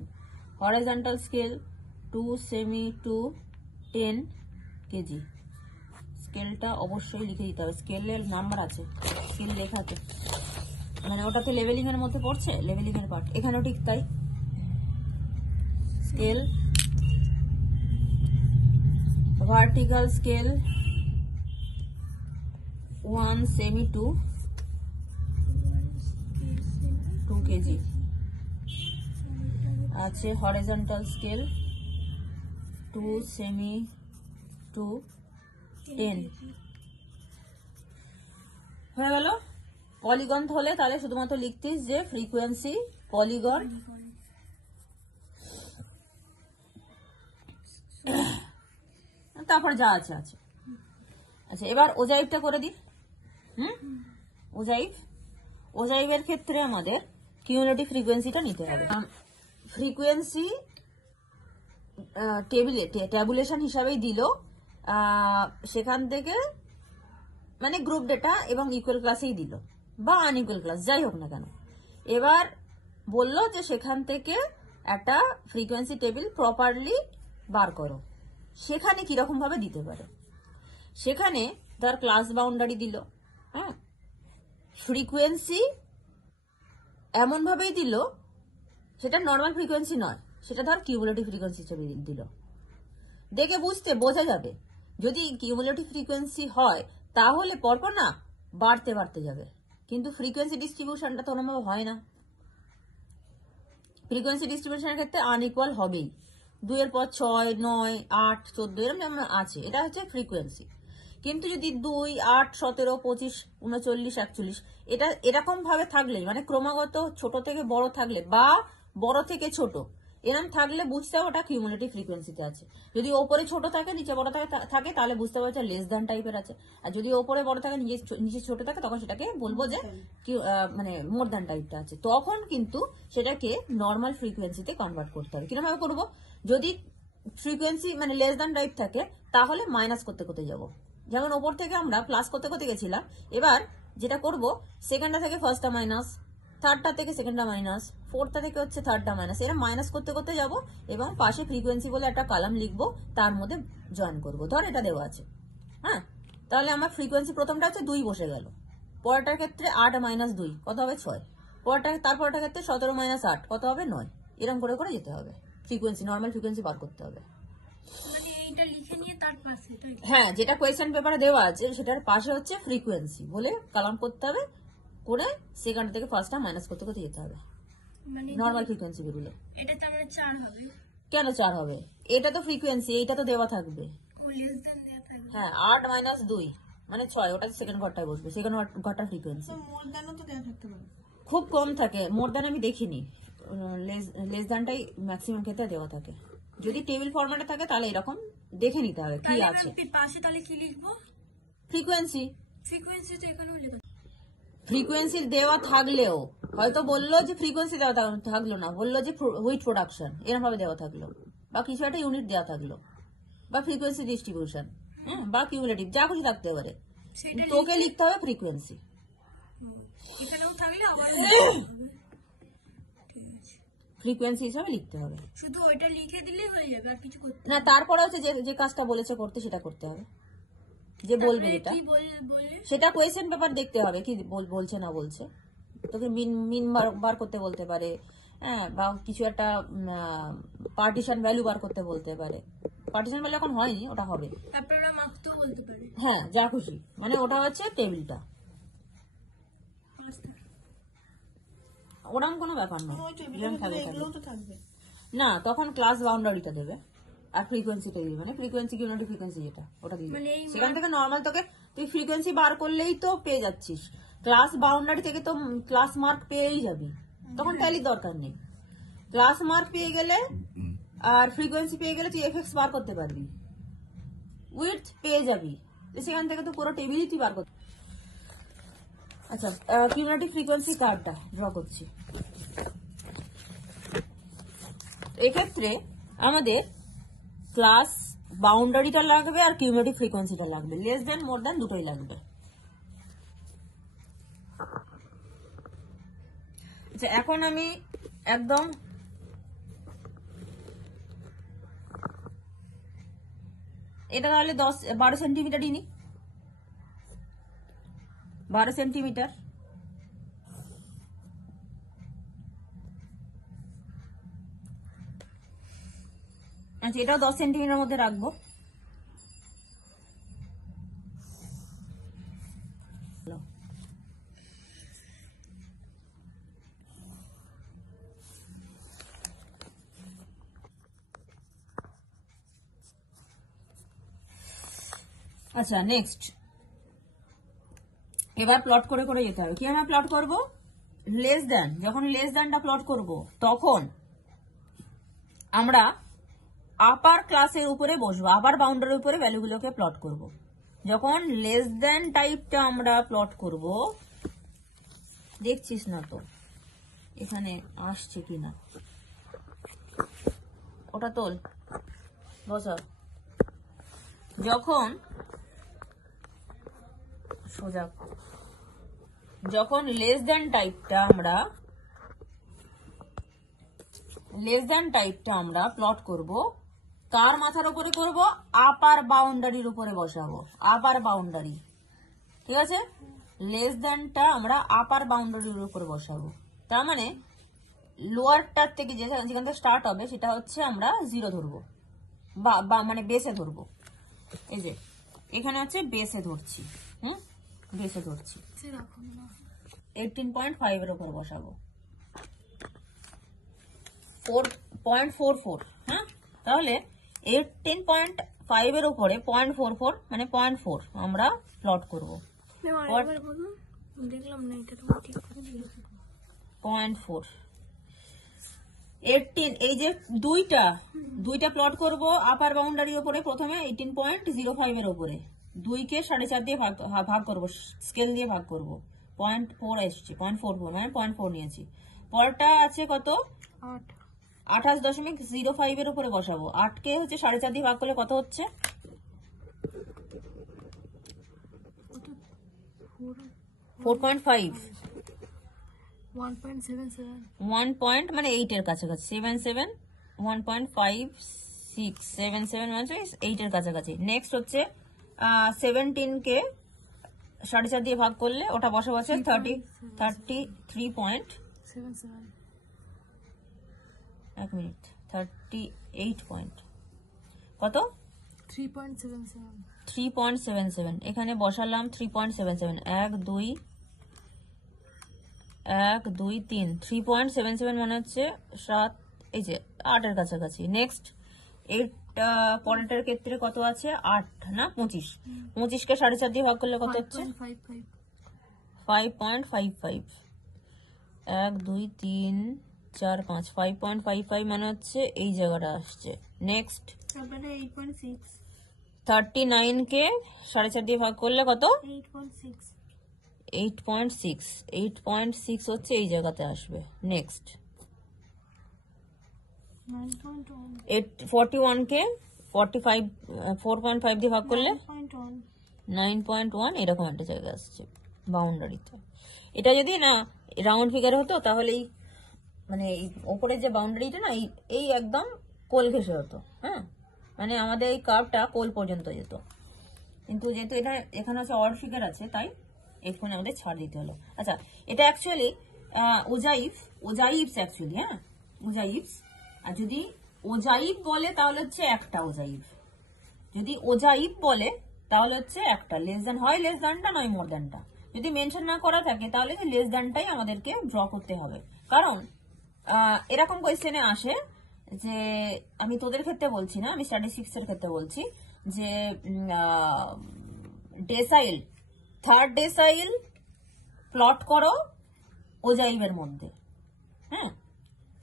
Horizontal scale 2 semi to 10 kg। স্কেলটা অবশ্যই লিখে দিতে হবে, স্কেলের নাম্বার আছে, স্কেল লেখা আছে, মানে ওটাতে লেভেলিং এর মধ্যে পড়ছে, লেভেলিং এর পার্ট। এখানেও ঠিক তাই, scale vertical scale 1 semi to 2 kg আছে। হরিজন্টাল স্কেল 2 semi to 10 হয়ে গেল। পলিগন হলে তাহলে শুধুমাত্র লিখতিস যে ফ্রিকোয়েন্সি পলিগন, তারপর যা আছে আছে। আচ্ছা, এবার ওজাইভটা করে দিই। ওজাইভের ক্ষেত্রে আমাদের কিউমুলেটিভ ফ্রিকোয়েন্সিটা নিতে হবে। ফ্রিকোয়েন্সি ট্যাবুলেশন হিসাবেই দিল, সেখান থেকে মানে গ্রুপ ডেটা এবং ইকুয়াল ক্লাসেই দিল বা আনইকুয়াল ক্লাস যাই হোক না কেন। এবার বললো যে সেখান থেকে একটা ফ্রিকোয়েন্সি টেবিল প্রপারলি বার করো। সেখানে কিরকম ভাবে দিতে পারে, সেখানে ধর ক্লাস বাউন্ডারি দিল, হ্যাঁ, ফ্রিকোয়েন্সি এমন ভাবেই দিল সেটা নর্মাল ফ্রিকোয়েন্সি নয়, সেটা ধর কিউমুলেটিভ ফ্রিকোয়েন্সি হিসেবে দিল। দেখে বোঝা যাবে যদি কিউমুলেটিভ ফ্রিকোয়েন্সি হয় তাহলে পরপর না বাড়তে বাড়তে যাবে, কিন্তু ফ্রিকোয়েন্সি ডিস্ট্রিবিউশনটা তো ওরকমভাবে হয় না। ফ্রিকোয়েন্সি ডিস্ট্রিবিউশনের ক্ষেত্রে আনইকুয়াল হবেই, 2 এর পর 6, 9, 8, 14 এরকম যেমন আছে, এটা হচ্ছে ফ্রিকোয়েন্সি। কিন্তু যদি 2, 8, 17, 25, 39, 41 এটা এরকম ভাবে থাকলে, মানে ক্রমাগত ছোট থেকে বড় থাকলে বা বড় থেকে ছোট এরকম থাকলে বুঝতে হবে ওটা কিউমুলেটিভ ফ্রিকোয়েন্সিতে আছে। যদি ওপরে ছোট থাকে নিচে বড় থাকে তাহলে বুঝতে হবে যে লেস দ্যান টাইপের আছে। আর যদি ওপরে বড় থাকে নিচে ছোট থাকে তখন সেটাকে বলবো যে মানে মোর দ্যান টাইপটা আছে। তখন কিন্তু সেটাকে নর্মাল ফ্রিকোয়েন্সিতে কনভার্ট করতে হবে। কিরকম ভাবে করবো, যদি ফ্রিকোয়েন্সি মানে লেস দ্যান টাইপ থাকে তাহলে মাইনাস করতে করতে যাবো। যেমন ওপর থেকে আমরা প্লাস করতে করতে গেছিলাম, এবার যেটা করব সেকেন্ডটা থেকে ফার্স্টটা মাইনাস, থার্ডটা থেকে সেকেন্ডটা মাইনাস, ফোর্থটা থেকে হচ্ছে থার্ডটা মাইনাস, এরা মাইনাস করতে করতে যাব এবং পাশে ফ্রিকোয়েন্সি বলে একটা কলাম লিখবো, তার মধ্যে জয়েন করব। ধর এটা দেওয়া আছে, হ্যাঁ, তাহলে আমার ফ্রিকোয়েন্সি প্রথমটা হচ্ছে 2 বসে গেল, পরেরটার ক্ষেত্রে 8 - 2 কত হবে 6, তারপরটার ক্ষেত্রে 17 - 8 কত হবে 9, এরকম করে করে যেতে হবে। ফ্রিকোয়েন্সি নর্মাল ফ্রিকোয়েন্সি বার করতে হবে। হ্যাঁ, যেটা কোয়েশ্চেন পেপারে দেওয়া আছে সেটার পাশে হচ্ছে ফ্রিকোয়েন্সি বলে কলাম করতে হবে, করে সেকেন্ড থেকে ফার্স্টটা মাইনাস করতে করতে যেতে হবে নর্মাল ফ্রিকোয়েন্সি বেরোলে। এটাতে আমরা 4 হবে। কেন 4 হবে? এটা তো ফ্রিকোয়েন্সি, এইটা তো দেওয়া থাকবে। হ্যাঁ, 8 - 2 মানে 6, ওটা সেকেন্ড ঘরটায় বসবে, সেকেন্ড ঘরটার ফ্রিকোয়েন্সি। খুব কম থাকে, মোর দ্যান আমি দেখিনি, লেস দ্যানটাই ম্যাক্সিমাম ক্ষেত্রে দেওয়া থাকে। যদি টেবিল ফরম্যাটে থাকে তাহলে এরকম দেখে নিতে হবে কি আছে। পাশে তাহলে কি লিখবো? ফ্রিকোয়েন্সি। ফ্রিকোয়েন্সি তো এখানেও লেখা, ফ্রিকোয়েন্সি দেওয়া থাকলেও হয়তো বললো যে ফ্রিকোয়েন্সি দেওয়া থাকলো না, বললো যে হুইট প্রোডাকশন এরকম ভাবে দেওয়া থাকলো, বা কিছু একটা ইউনিট দেওয়া থাকলো, বা ফ্রিকোয়েন্সি ডিস্ট্রিবিউশন, হ্যাঁ, বা কিউমুলেটিভ, যা কিছু থাকতে পারে, তোকে লিখতে হবে ফ্রিকোয়েন্সি। এখানেও থাকলে আবার ফ্রিকোয়েন্সি হিসাবে লিখতে হবে। শুধু ওইটা লিখে দিলেই হয়ে যাবে, আর কিছু করতে না, তারপরে হচ্ছে যে কাজটা বলেছে করতে সেটা করতে হবে, যে বলবে তারপরে যেটা কি বলে সেটা কোয়েশ্চেন পেপার দেখতে হবে কি বলছে না বলছে। তোকে মিন বার করতে বলতে পারে, হ্যাঁ, বা কিছু একটা পার্টিশন ভ্যালু বার করতে বলতে পারে। পার্টিশন ভ্যালু এখন হয়নি, ওটা হবে। আপনারা মাপতেও বলতে পারে। হ্যাঁ, যা খুশি, মানে ওটা হচ্ছে টেবিলটা, ওরকম কোনো ব্যাপার নয়। যেরকম থাকে থাকে। না, তখন ক্লাস বাউন্ডারিটা দেবে আর ফ্রিকোয়েন্সিটা দিবে, মানে ফ্রিকোয়েন্সি কিউনিটি ফ্রিকোয়েন্সি যেটা ওটা দিবে। মানে এই সেখান থেকে নর্মাল তোকে তুই ফ্রিকোয়েন্সি বার করলেই তো পেয়ে যাচ্ছিস, ক্লাস বাউন্ডারি থেকে তো ক্লাস মার্ক পেয়েই যাবি, তখন ট্যালির দরকার নেই। ক্লাস মার্ক পেয়ে গেলে আর ফ্রিকোয়েন্সি পেয়ে গেলে তুই এফএক্স বার করতে পারবি, উইডথ পেয়ে যাবি, সেখান থেকে তো পুরো টেবিলই তুই বার করতে। আচ্ছা, কিউমিউলেটিভ ফ্রিকোয়েন্সি কার্ডটা ড্র করছি। এক্ষেত্রে আমাদের ক্লাস বাউন্ডারিটা লাগবে আর কিউমিউলেটিভ ফ্রিকোয়েন্সিটা লাগবে, লেস দেন মোর দেন দুটোই লাগবে। আচ্ছা, এখন আমি একদম এটা তাহলে 12 সেন্টিমিটারই নি, 12 সেন্টিমিটার। আচ্ছা, এটাও 10 সেন্টিমিটার মধ্যে রাখবো। আচ্ছা, নেক্সট এবার প্লট করে করে যেতে হবে। কি আমরা প্লট করব? লেস দেন, যখন লেস দেনটা প্লট করব তখন আমরা আপার ক্লাসের উপরে বসবো, আপার বাউন্ডারির উপরে ভ্যালুগুলোকে প্লট করব। যখন লেস দেন টাইপটা আমরা প্লট করব, দেখছিস না তো এখানে আসছে কিনা, ওটা তোল বসা। যখন সোজা, যখন লেস দেন টাইপটা আমরা প্লট করব, কার মাথার উপরে করব? আপার বাউন্ডারির উপরে বসাবো, আপার বাউন্ডারি, ঠিক আছে? লেস দেনটা আমরা আপার বাউন্ডারির উপরে বসাবো, তার মানে লোয়ারটার থেকে যেখান থেকে স্টার্ট হবে সেটা হচ্ছে আমরা 0 ধরবো, বা মানে বেসে ধরবো। এই যে এখানে হচ্ছে বেসে ধরছি, বেসে ধরছি, 18.5 এর উপর বসাবো, 4.44। হ্যাঁ, তাহলে 18.5 এর উপরে 0.44 মানে 0.4 আমরা প্লট করবো। দেখলাম না, এটা তো ঠিক করে দিয়েছে। 0.4 18, এই যে দুইটা প্লট করব আপার বাউন্ডারির উপরে। প্রথমে 18.05 এর উপরে 2 কে 4.5 দিয়ে ভাগ করব, স্কেল দিয়ে ভাগ করব, 0.4 আসছে, 0.44 মানে 0.4 নিয়েছি। পরটা আছে কত? 28.05 এর উপরে বসাবো, 8 কে হচ্ছে 4.5 দিয়ে ভাগ করলে কত হচ্ছে? 4.5, 1 পয়েন্ট মানে 8 এর কাছাকাছি, 77, 1.56, 77 মানে 8 এর কাছাকাছি। নেক্সট হচ্ছে 17 কে 4.5 দিয়ে ভাগ করলে ওটা বসাবো আছে 33.77, 1 মিনিট, 38 পয়েন্ট কত? 3.77। এখানে বসালাম 3.77, 1 2 3, 3.77 মানে হচ্ছে 7, এই যে 8 এর কাছাকাছি। নেক্সট 8 পরেরটার ক্ষেত্রে কত আছে? 8 না 25, 25 কে 4.5 দিয়ে ভাগ করলে কত হচ্ছে? 5.55, 1 2 3 4 5, 5.55 মানে হচ্ছে এই জায়গাটা আসছে। নেক্সট 39 কে 4.5 দিয়ে ভাগ করলে কত? 8.6 হচ্ছে এই জায়গাতে আসবে। নেক্সট 41 কে 4.5 দিয়ে ভাগ করলে 9.1, এরকম একটা জায়গা আসছে বাউন্ডারিতে। এটা যদি না রাউন্ড ফিগার হতো তাহলেই মানে এই ওপরের যে বাউন্ডারিটা না এই একদম কোল ঘেসে হতো, হ্যাঁ, মানে আমাদের এই কার্ভটা কোল পর্যন্ত যেত। কিন্তু যেহেতু এটা এখানে আছে অড ফিগার আছে, তাই এখানে আমাদের ছাড় দিতে হলো। আচ্ছা, এটা অ্যাকচুয়ালি ওজাইভস অ্যাকচুয়ালি, হ্যাঁ, ওজাইভস। আর যদি ওজাইভ বলে তাহলে হচ্ছে একটা ওজাইভ, যদি ওজাইভ বলে তাহলে হচ্ছে একটা, লেস দ্যান হয় লেস দ্যানটা, নয় মোর দ্যানটা। যদি মেনশন না করা থাকে তাহলে লেস দ্যানটাই আমাদেরকে ড্র করতে হবে। কারণ এরকম কোয়েশ্চেনে আসে যে, আমি তোদের ক্ষেত্রে বলছি না, আমি স্ট্যাটিস্টিক্স এর ক্ষেত্রে বলছি, যে ডেসাইল, থার্ড ডেসাইল প্লট করো ওজাইভের মধ্যে, হ্যাঁ,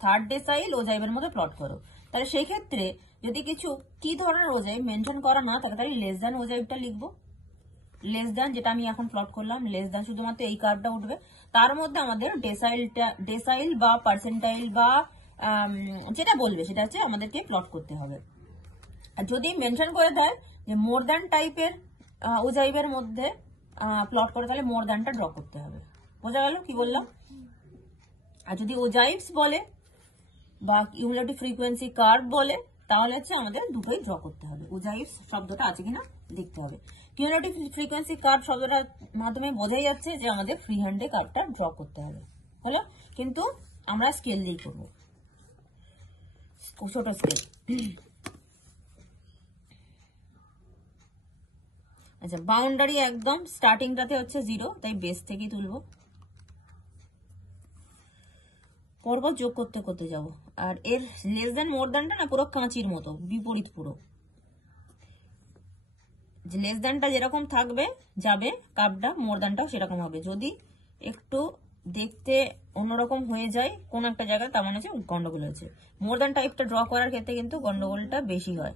থার্ড ডেসাইল ওজাইভের মধ্যে প্লট করো। তাহলে সেই ক্ষেত্রে যদি কিছু কি ধরনের ওজাইভ মেনশন করা না থাকে, তাহলে লেস দ্যান ওজাইভটা লিখবো। লেস দ্যান যেটা আমি এখন প্লট করলাম, লেস দ্যান শুধুমাত্র এই কার্ভটা উঠবে, তার মধ্যে আমাদের ডেসাইল বা পার্সেন্টাইল বা যেটা বলবে সেটা হচ্ছে আমাদেরকে প্লট করতে হবে। আর যদি মেনশন করে দেয় যে মোর দ্যান টাইপের ওজাইভের মধ্যে প্লট করে, তাহলে মোর দ্যানটা ড্র করতে হবে। বোঝা গেল কি বললাম? আর যদি ওজাইভস বলে বা কিউমুলেটিভ ফ্রিকোয়েন্সি কার্ভ বলে, তাহলে হচ্ছে আমাদের দুটোই ড্র করতে হবে। ওজাইভস শব্দটা আছে কিনা দেখতে হবে। কিউমুলেটিভ ফ্রিকোয়েন্সি কার্ভ শব্দটার মাধ্যমে বোঝাই যাচ্ছে যে আমাদের ফ্রি হ্যান্ডে কার্ভটা ড্র করতে হবে, হলো। কিন্তু আমরা স্কেল দিয়ে করবো, ছোট স্কেল। আচ্ছা, বাউন্ডারি একদম স্টার্টিংটাতে হচ্ছে 0, তাই বেস থেকেই তুলবো, পরপর যোগ করতে করতে যাব। আর এর লেস দ্যান মোর দ্যানটা না পুরো কাঁচির মতো বিপরীত, পুরো যে লেস দ্যানটা যেরকম থাকবে যাবে কার্ভটা, মোর দ্যানটাও সেরকম হবে। যদি একটু দেখতে অন্যরকম হয়ে যায় কোন একটা জায়গায়, তার মানে হচ্ছে গন্ডগোল হয়েছে। মোর দ্যান টাইপটা ড্র করার ক্ষেত্রে কিন্তু গন্ডগোলটা বেশি হয়।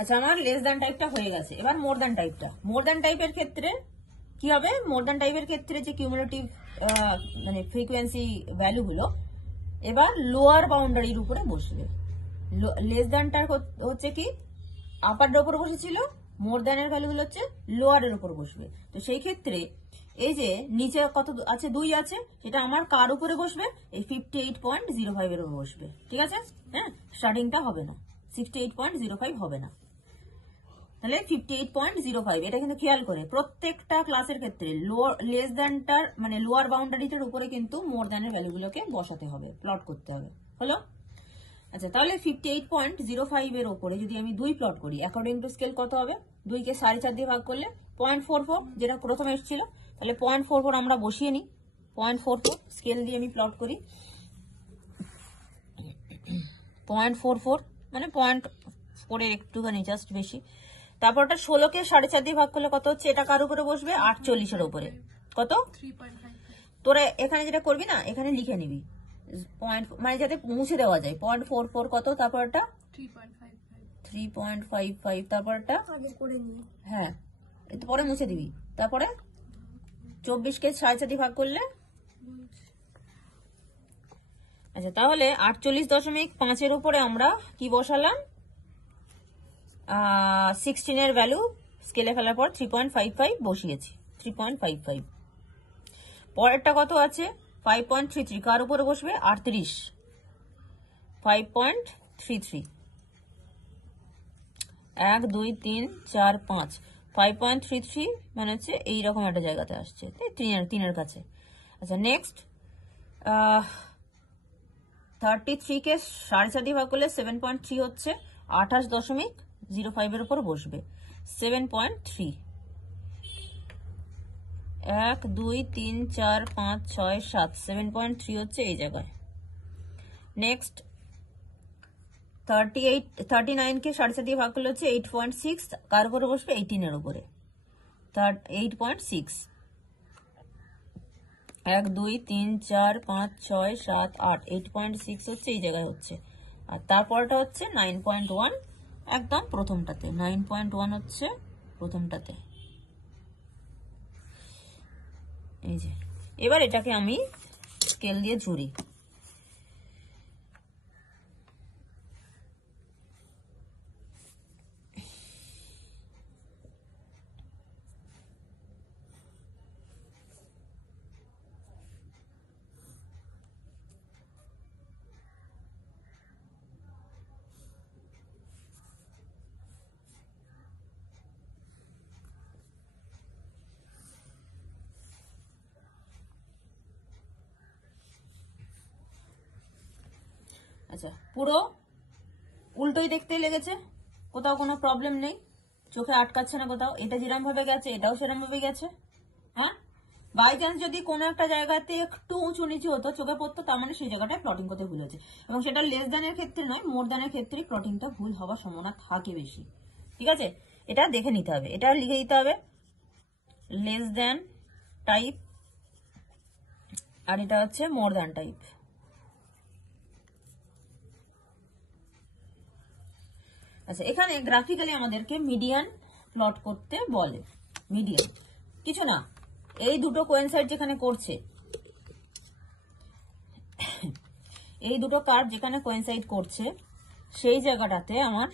আচ্ছা, আমার লেস দ্যান টাইপটা হয়ে গেছে, এবার মোর দ্যান টাইপটা। মোর দ্যান টাইপের ক্ষেত্রে কি হবে? মোর দ্যান টাইপের ক্ষেত্রে যে কিউমুলেটিভ মানে ফ্রিকোয়েন্সি ভ্যালুগুলো এবার লোয়ার বাউন্ডারির উপরে বসবে। লেস দ্যানটার হচ্ছে কি আপারের উপর বসেছিল, মোর দ্যানের ভ্যালুগুলো হচ্ছে লোয়ারের উপর বসবে। তো সেই ক্ষেত্রে এই যে নিচে কত আছে, 2 আছে, সেটা আমার কার উপরে বসবে? এই 58.05 এর উপর বসবে, ঠিক আছে, হ্যাঁ। স্টার্টিংটা হবে না, 68.05 হবে না, তাহলে 58.05। এটা কিন্তু খেয়াল করে প্রত্যেকটা ক্লাসের ক্ষেত্রে লেস দ্যানটার মানে লোয়ার বাউন্ডারিটার উপরে কিন্তু মোর দ্যানের ভ্যালুগুলোকে বসাতে হবে, প্লট করতে হবে, হলো। আচ্ছা, তাহলে 58.05 এর উপরে যদি আমি 2 প্লট করি, অ্যাকর্ডিং টু স্কেল কত হবে? 2 কে 4.5 দিয়ে ভাগ করলে 0.44, যেটা প্রথমে এসেছিল, তাহলে 0.44 আমরা বসিয়ে নিই। 0.44 স্কেল দিয়ে আমি প্লট করি, 0.44 মানে 0.4 এর একটুখানি জাস্ট বেশি। তারপর ওটা 16কে 4.5 দিয়ে ভাগ করলে কত হচ্ছে? এটা কার উপরে বসবে? 48 এর উপরে। কত? 3.55 তোরা এখানে যেটা করবি না, এখানে লিখে নিবি পয়েন্ট, মানে যাতে মুছে দেওয়া যায়। 0.44 কত? তারপর এটা 3.55, তারপর এটা আগে করে নিই। হ্যাঁ, একটু পরে মুছে দিবি। তারপরে 24কে 4.5 দিয়ে ভাগ করলে, আচ্ছা, তাহলে 48.5 এর উপরে আমরা কি বসালাম? 16 এর ভ্যালু স্কেলে ফেলার পর 3.55 বসিয়েছি, 3.55। পরেরটা কত আছে? 5.33, কার উপরে বসবে? 38, 5.33, 1 2 3 4 5, 5.33 মানে হচ্ছে এইরকম একটা জায়গাতে আসছে, তাই 3 এর কাছে। আচ্ছা, নেক্সট 33কে 4.5 দিয়ে ভাগ করলে 7.3 হচ্ছে, 28.05 এর উপর বসবে, 7.3। 1 2 3 4 5 6 7, 7.3 হচ্ছে এই জায়গায়। নেক্সট 39কে 4.5 দিয়ে ভাগ করলে হচ্ছে 8.6, কার উপরে বসবে? 18 এর উপরে, 8.6। 1 2 3 4 5 6 7 8, 8.6 হচ্ছে এই জায়গায় হচ্ছে। আর তারপরটা হচ্ছে 9.1, একদম প্রথমটাতে 9.1 হচ্ছে প্রথমটাতে। এই যে, এবার এটাকে আমি স্কেল দিয়ে ঝুড়ি। আচ্ছা, পুরো উল্টোই দেখতে লেগেছে, কোথাও কোনো প্রবলেম নেই, চোখে আটকাচ্ছে না কোথাও। এটা যেরকম ভাবে গেছে এটাও সেরকম ভাবে গেছে। হ্যাঁ, বাই চান্স যদি কোনো একটা জায়গাতে একটু উঁচু নিচু হতো, চোখে পড়তো, তার মানে সেই জায়গাটায় প্লটিং করতে ভুল হয়েছে। এবং সেটা লেস দ্যানের ক্ষেত্রে নয়, মোর দ্যানের ক্ষেত্রেই প্লটিংটা ভুল হওয়ার সম্ভাবনা থাকে বেশি। ঠিক আছে, এটা দেখে নিতে হবে, এটা লিখে দিতে হবে লেস দ্যান টাইপ, আর এটা হচ্ছে মোর দ্যান টাইপ। আচ্ছা, এখানে গ্রাফিক্যালি আমাদেরকে মিডিয়ান প্লট করতে বলে। মিডিয়ান কিছু না, এই দুটো কোয়েনসাইড যেখানে করছে, এই দুটো কার্ভ যেখানে কোয়েনসাইড করছে, সেই জায়গাটাতে আমার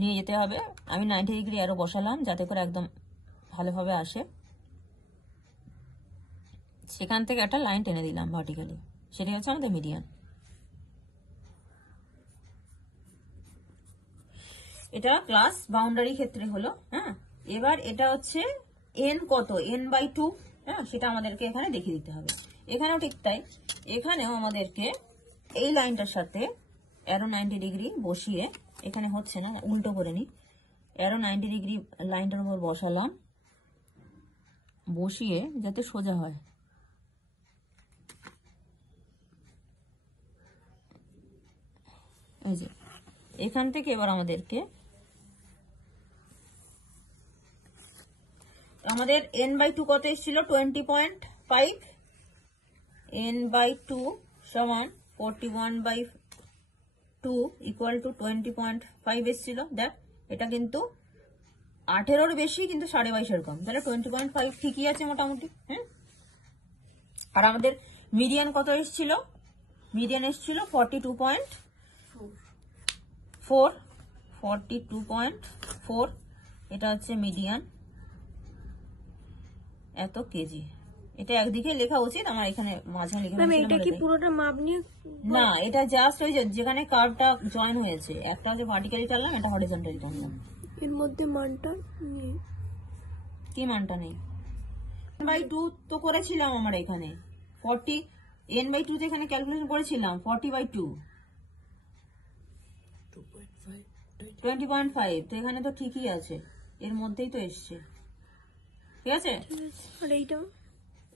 নিয়ে যেতে হবে। আমি 90 ডিগ্রি আরো বসালাম যাতে করে একদম ভালোভাবে আসে। সেখান থেকে একটা লাইন টেনে দিলাম ভার্টিক্যালি, সেটাই হচ্ছে আমাদের মিডিয়ান। এটা ক্লাস বাউন্ডারি ক্ষেত্রে হলো। হ্যাঁ, এবার এটা হচ্ছে এন কত, n/2। হ্যাঁ, সেটা আমাদেরকে এখানে দেখিয়ে দিতে হবে। এখানেও ঠিক তাই, এখানেও আমাদেরকে এই লাইনটার সাথে অ্যারো 90 ডিগ্রি বসিয়ে, এখানে হচ্ছে না, উল্টো করে নি, অ্যারো 90 ডিগ্রি লাইনটার উপর বসালাম, বসিয়ে যাতে সোজা হয়। এই যে এখান থেকে এবার আমাদেরকে আমাদের n/2 কত এসেছিল, 20.5, n/2 সমান 41/2 ইকুয়াল টু 20.5 এসেছিল। দেখ, এটা কিন্তু 18-র বেশি, কিন্তু 22.5 কম, তাহলে 20.5 ঠিকই আছে মোটামুটি। হ্যাঁ, আর আমাদের মিডিয়ান কত এসেছিল, মিডিয়ান এসেছিল 42.4, এটা হচ্ছে মিডিয়ান, এত কেজি। এটা একদিকে লেখা উচিত, আমার এখানে মাঝখানে লেখা ম্যাম এটা কি পুরোটা মাপ নিয়ে? না, এটা জাস্ট ওই যেখানে কার্ভটা জয়েন হয়েছে, একটা হচ্ছে ভার্টিক্যালি টানলাম, এটা হরিজন্টালি টানলাম। এর মধ্যে মানটা নিয়ে কি মানটা নেই? n/2 তো করেছিলাম আমরা এখানে, 40 n/2 তে এখানে ক্যালকুলেশন করেছিলাম 40/2, 20.5, তো এখানে তো ঠিকই আছে, এর মধ্যেই তো এসছে। ঠিক আছে, আর এইটা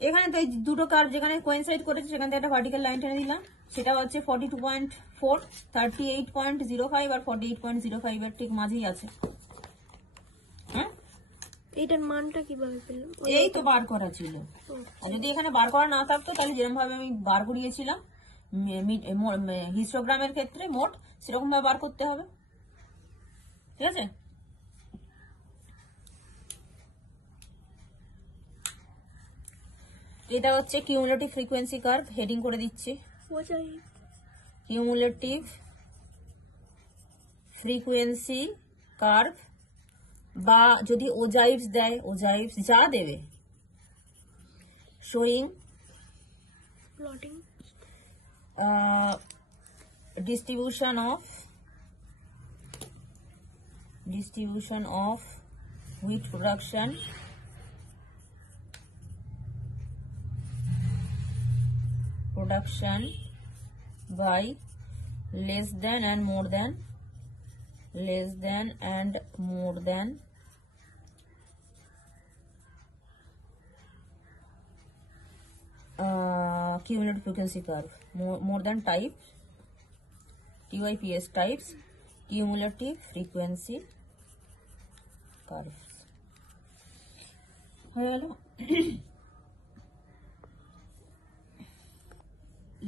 এখানে তো এই দুটো কার্ভ যেখানে কোইনসাইড করেছে সেখান থেকে একটা ভার্টিক্যাল লাইন টেনে দিলাম, সেটা হচ্ছে 42.4, 38.05 আর 48.05 এর ঠিক মাঝেই আছে। হ্যাঁ, এইটার মানটা কিভাবে পেলাম? এই তো বার করা ছিল। আর যদি এখানে বার করা না থাকতো, তাহলে যেরকম ভাবে আমি বার করিয়েছিলাম হিস্টোগ্রামের ক্ষেত্রে মোট, সেরকম ভাবে বার করতে হবে। ঠিক আছে, এটা হচ্ছে কিউমুলেটিভ ফ্রিকোয়েন্সি কার্ভ, হেডিং করে দিচ্ছি কিউমুলেটিভ ফ্রিকোয়েন্সি কার্ভ, বা যদি ওজাইভস দেয়, ওজাইভস যা দেবে, showing plotting distribution of wheat production by less than and more than cumulative frequency curve, more than type TYPS types cumulative frequency curve হয়ে গেল।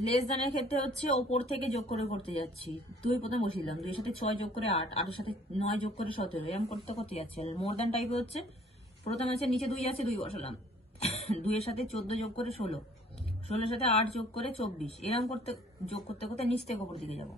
লেস দ্যানের ক্ষেত্রে হচ্ছে ওপর থেকে যোগ করে করতে যাচ্ছি, 2 প্রথমে বসিলাম, 2 এর সাথে 6 যোগ করে 8, 8 এর সাথে 9 যোগ করে 17, এরকম করতে করতে যাচ্ছি। আর মোর দ্যান টাইপে হচ্ছে প্রথমে হচ্ছে নিচে 2 আছে, 2 বসালাম, 2 এর সাথে 14 যোগ করে 16, 16 এর সাথে 8 যোগ করে 24, এরকম করতে যোগ করতে করতে নিচ থেকে উপর দিকে যাবো।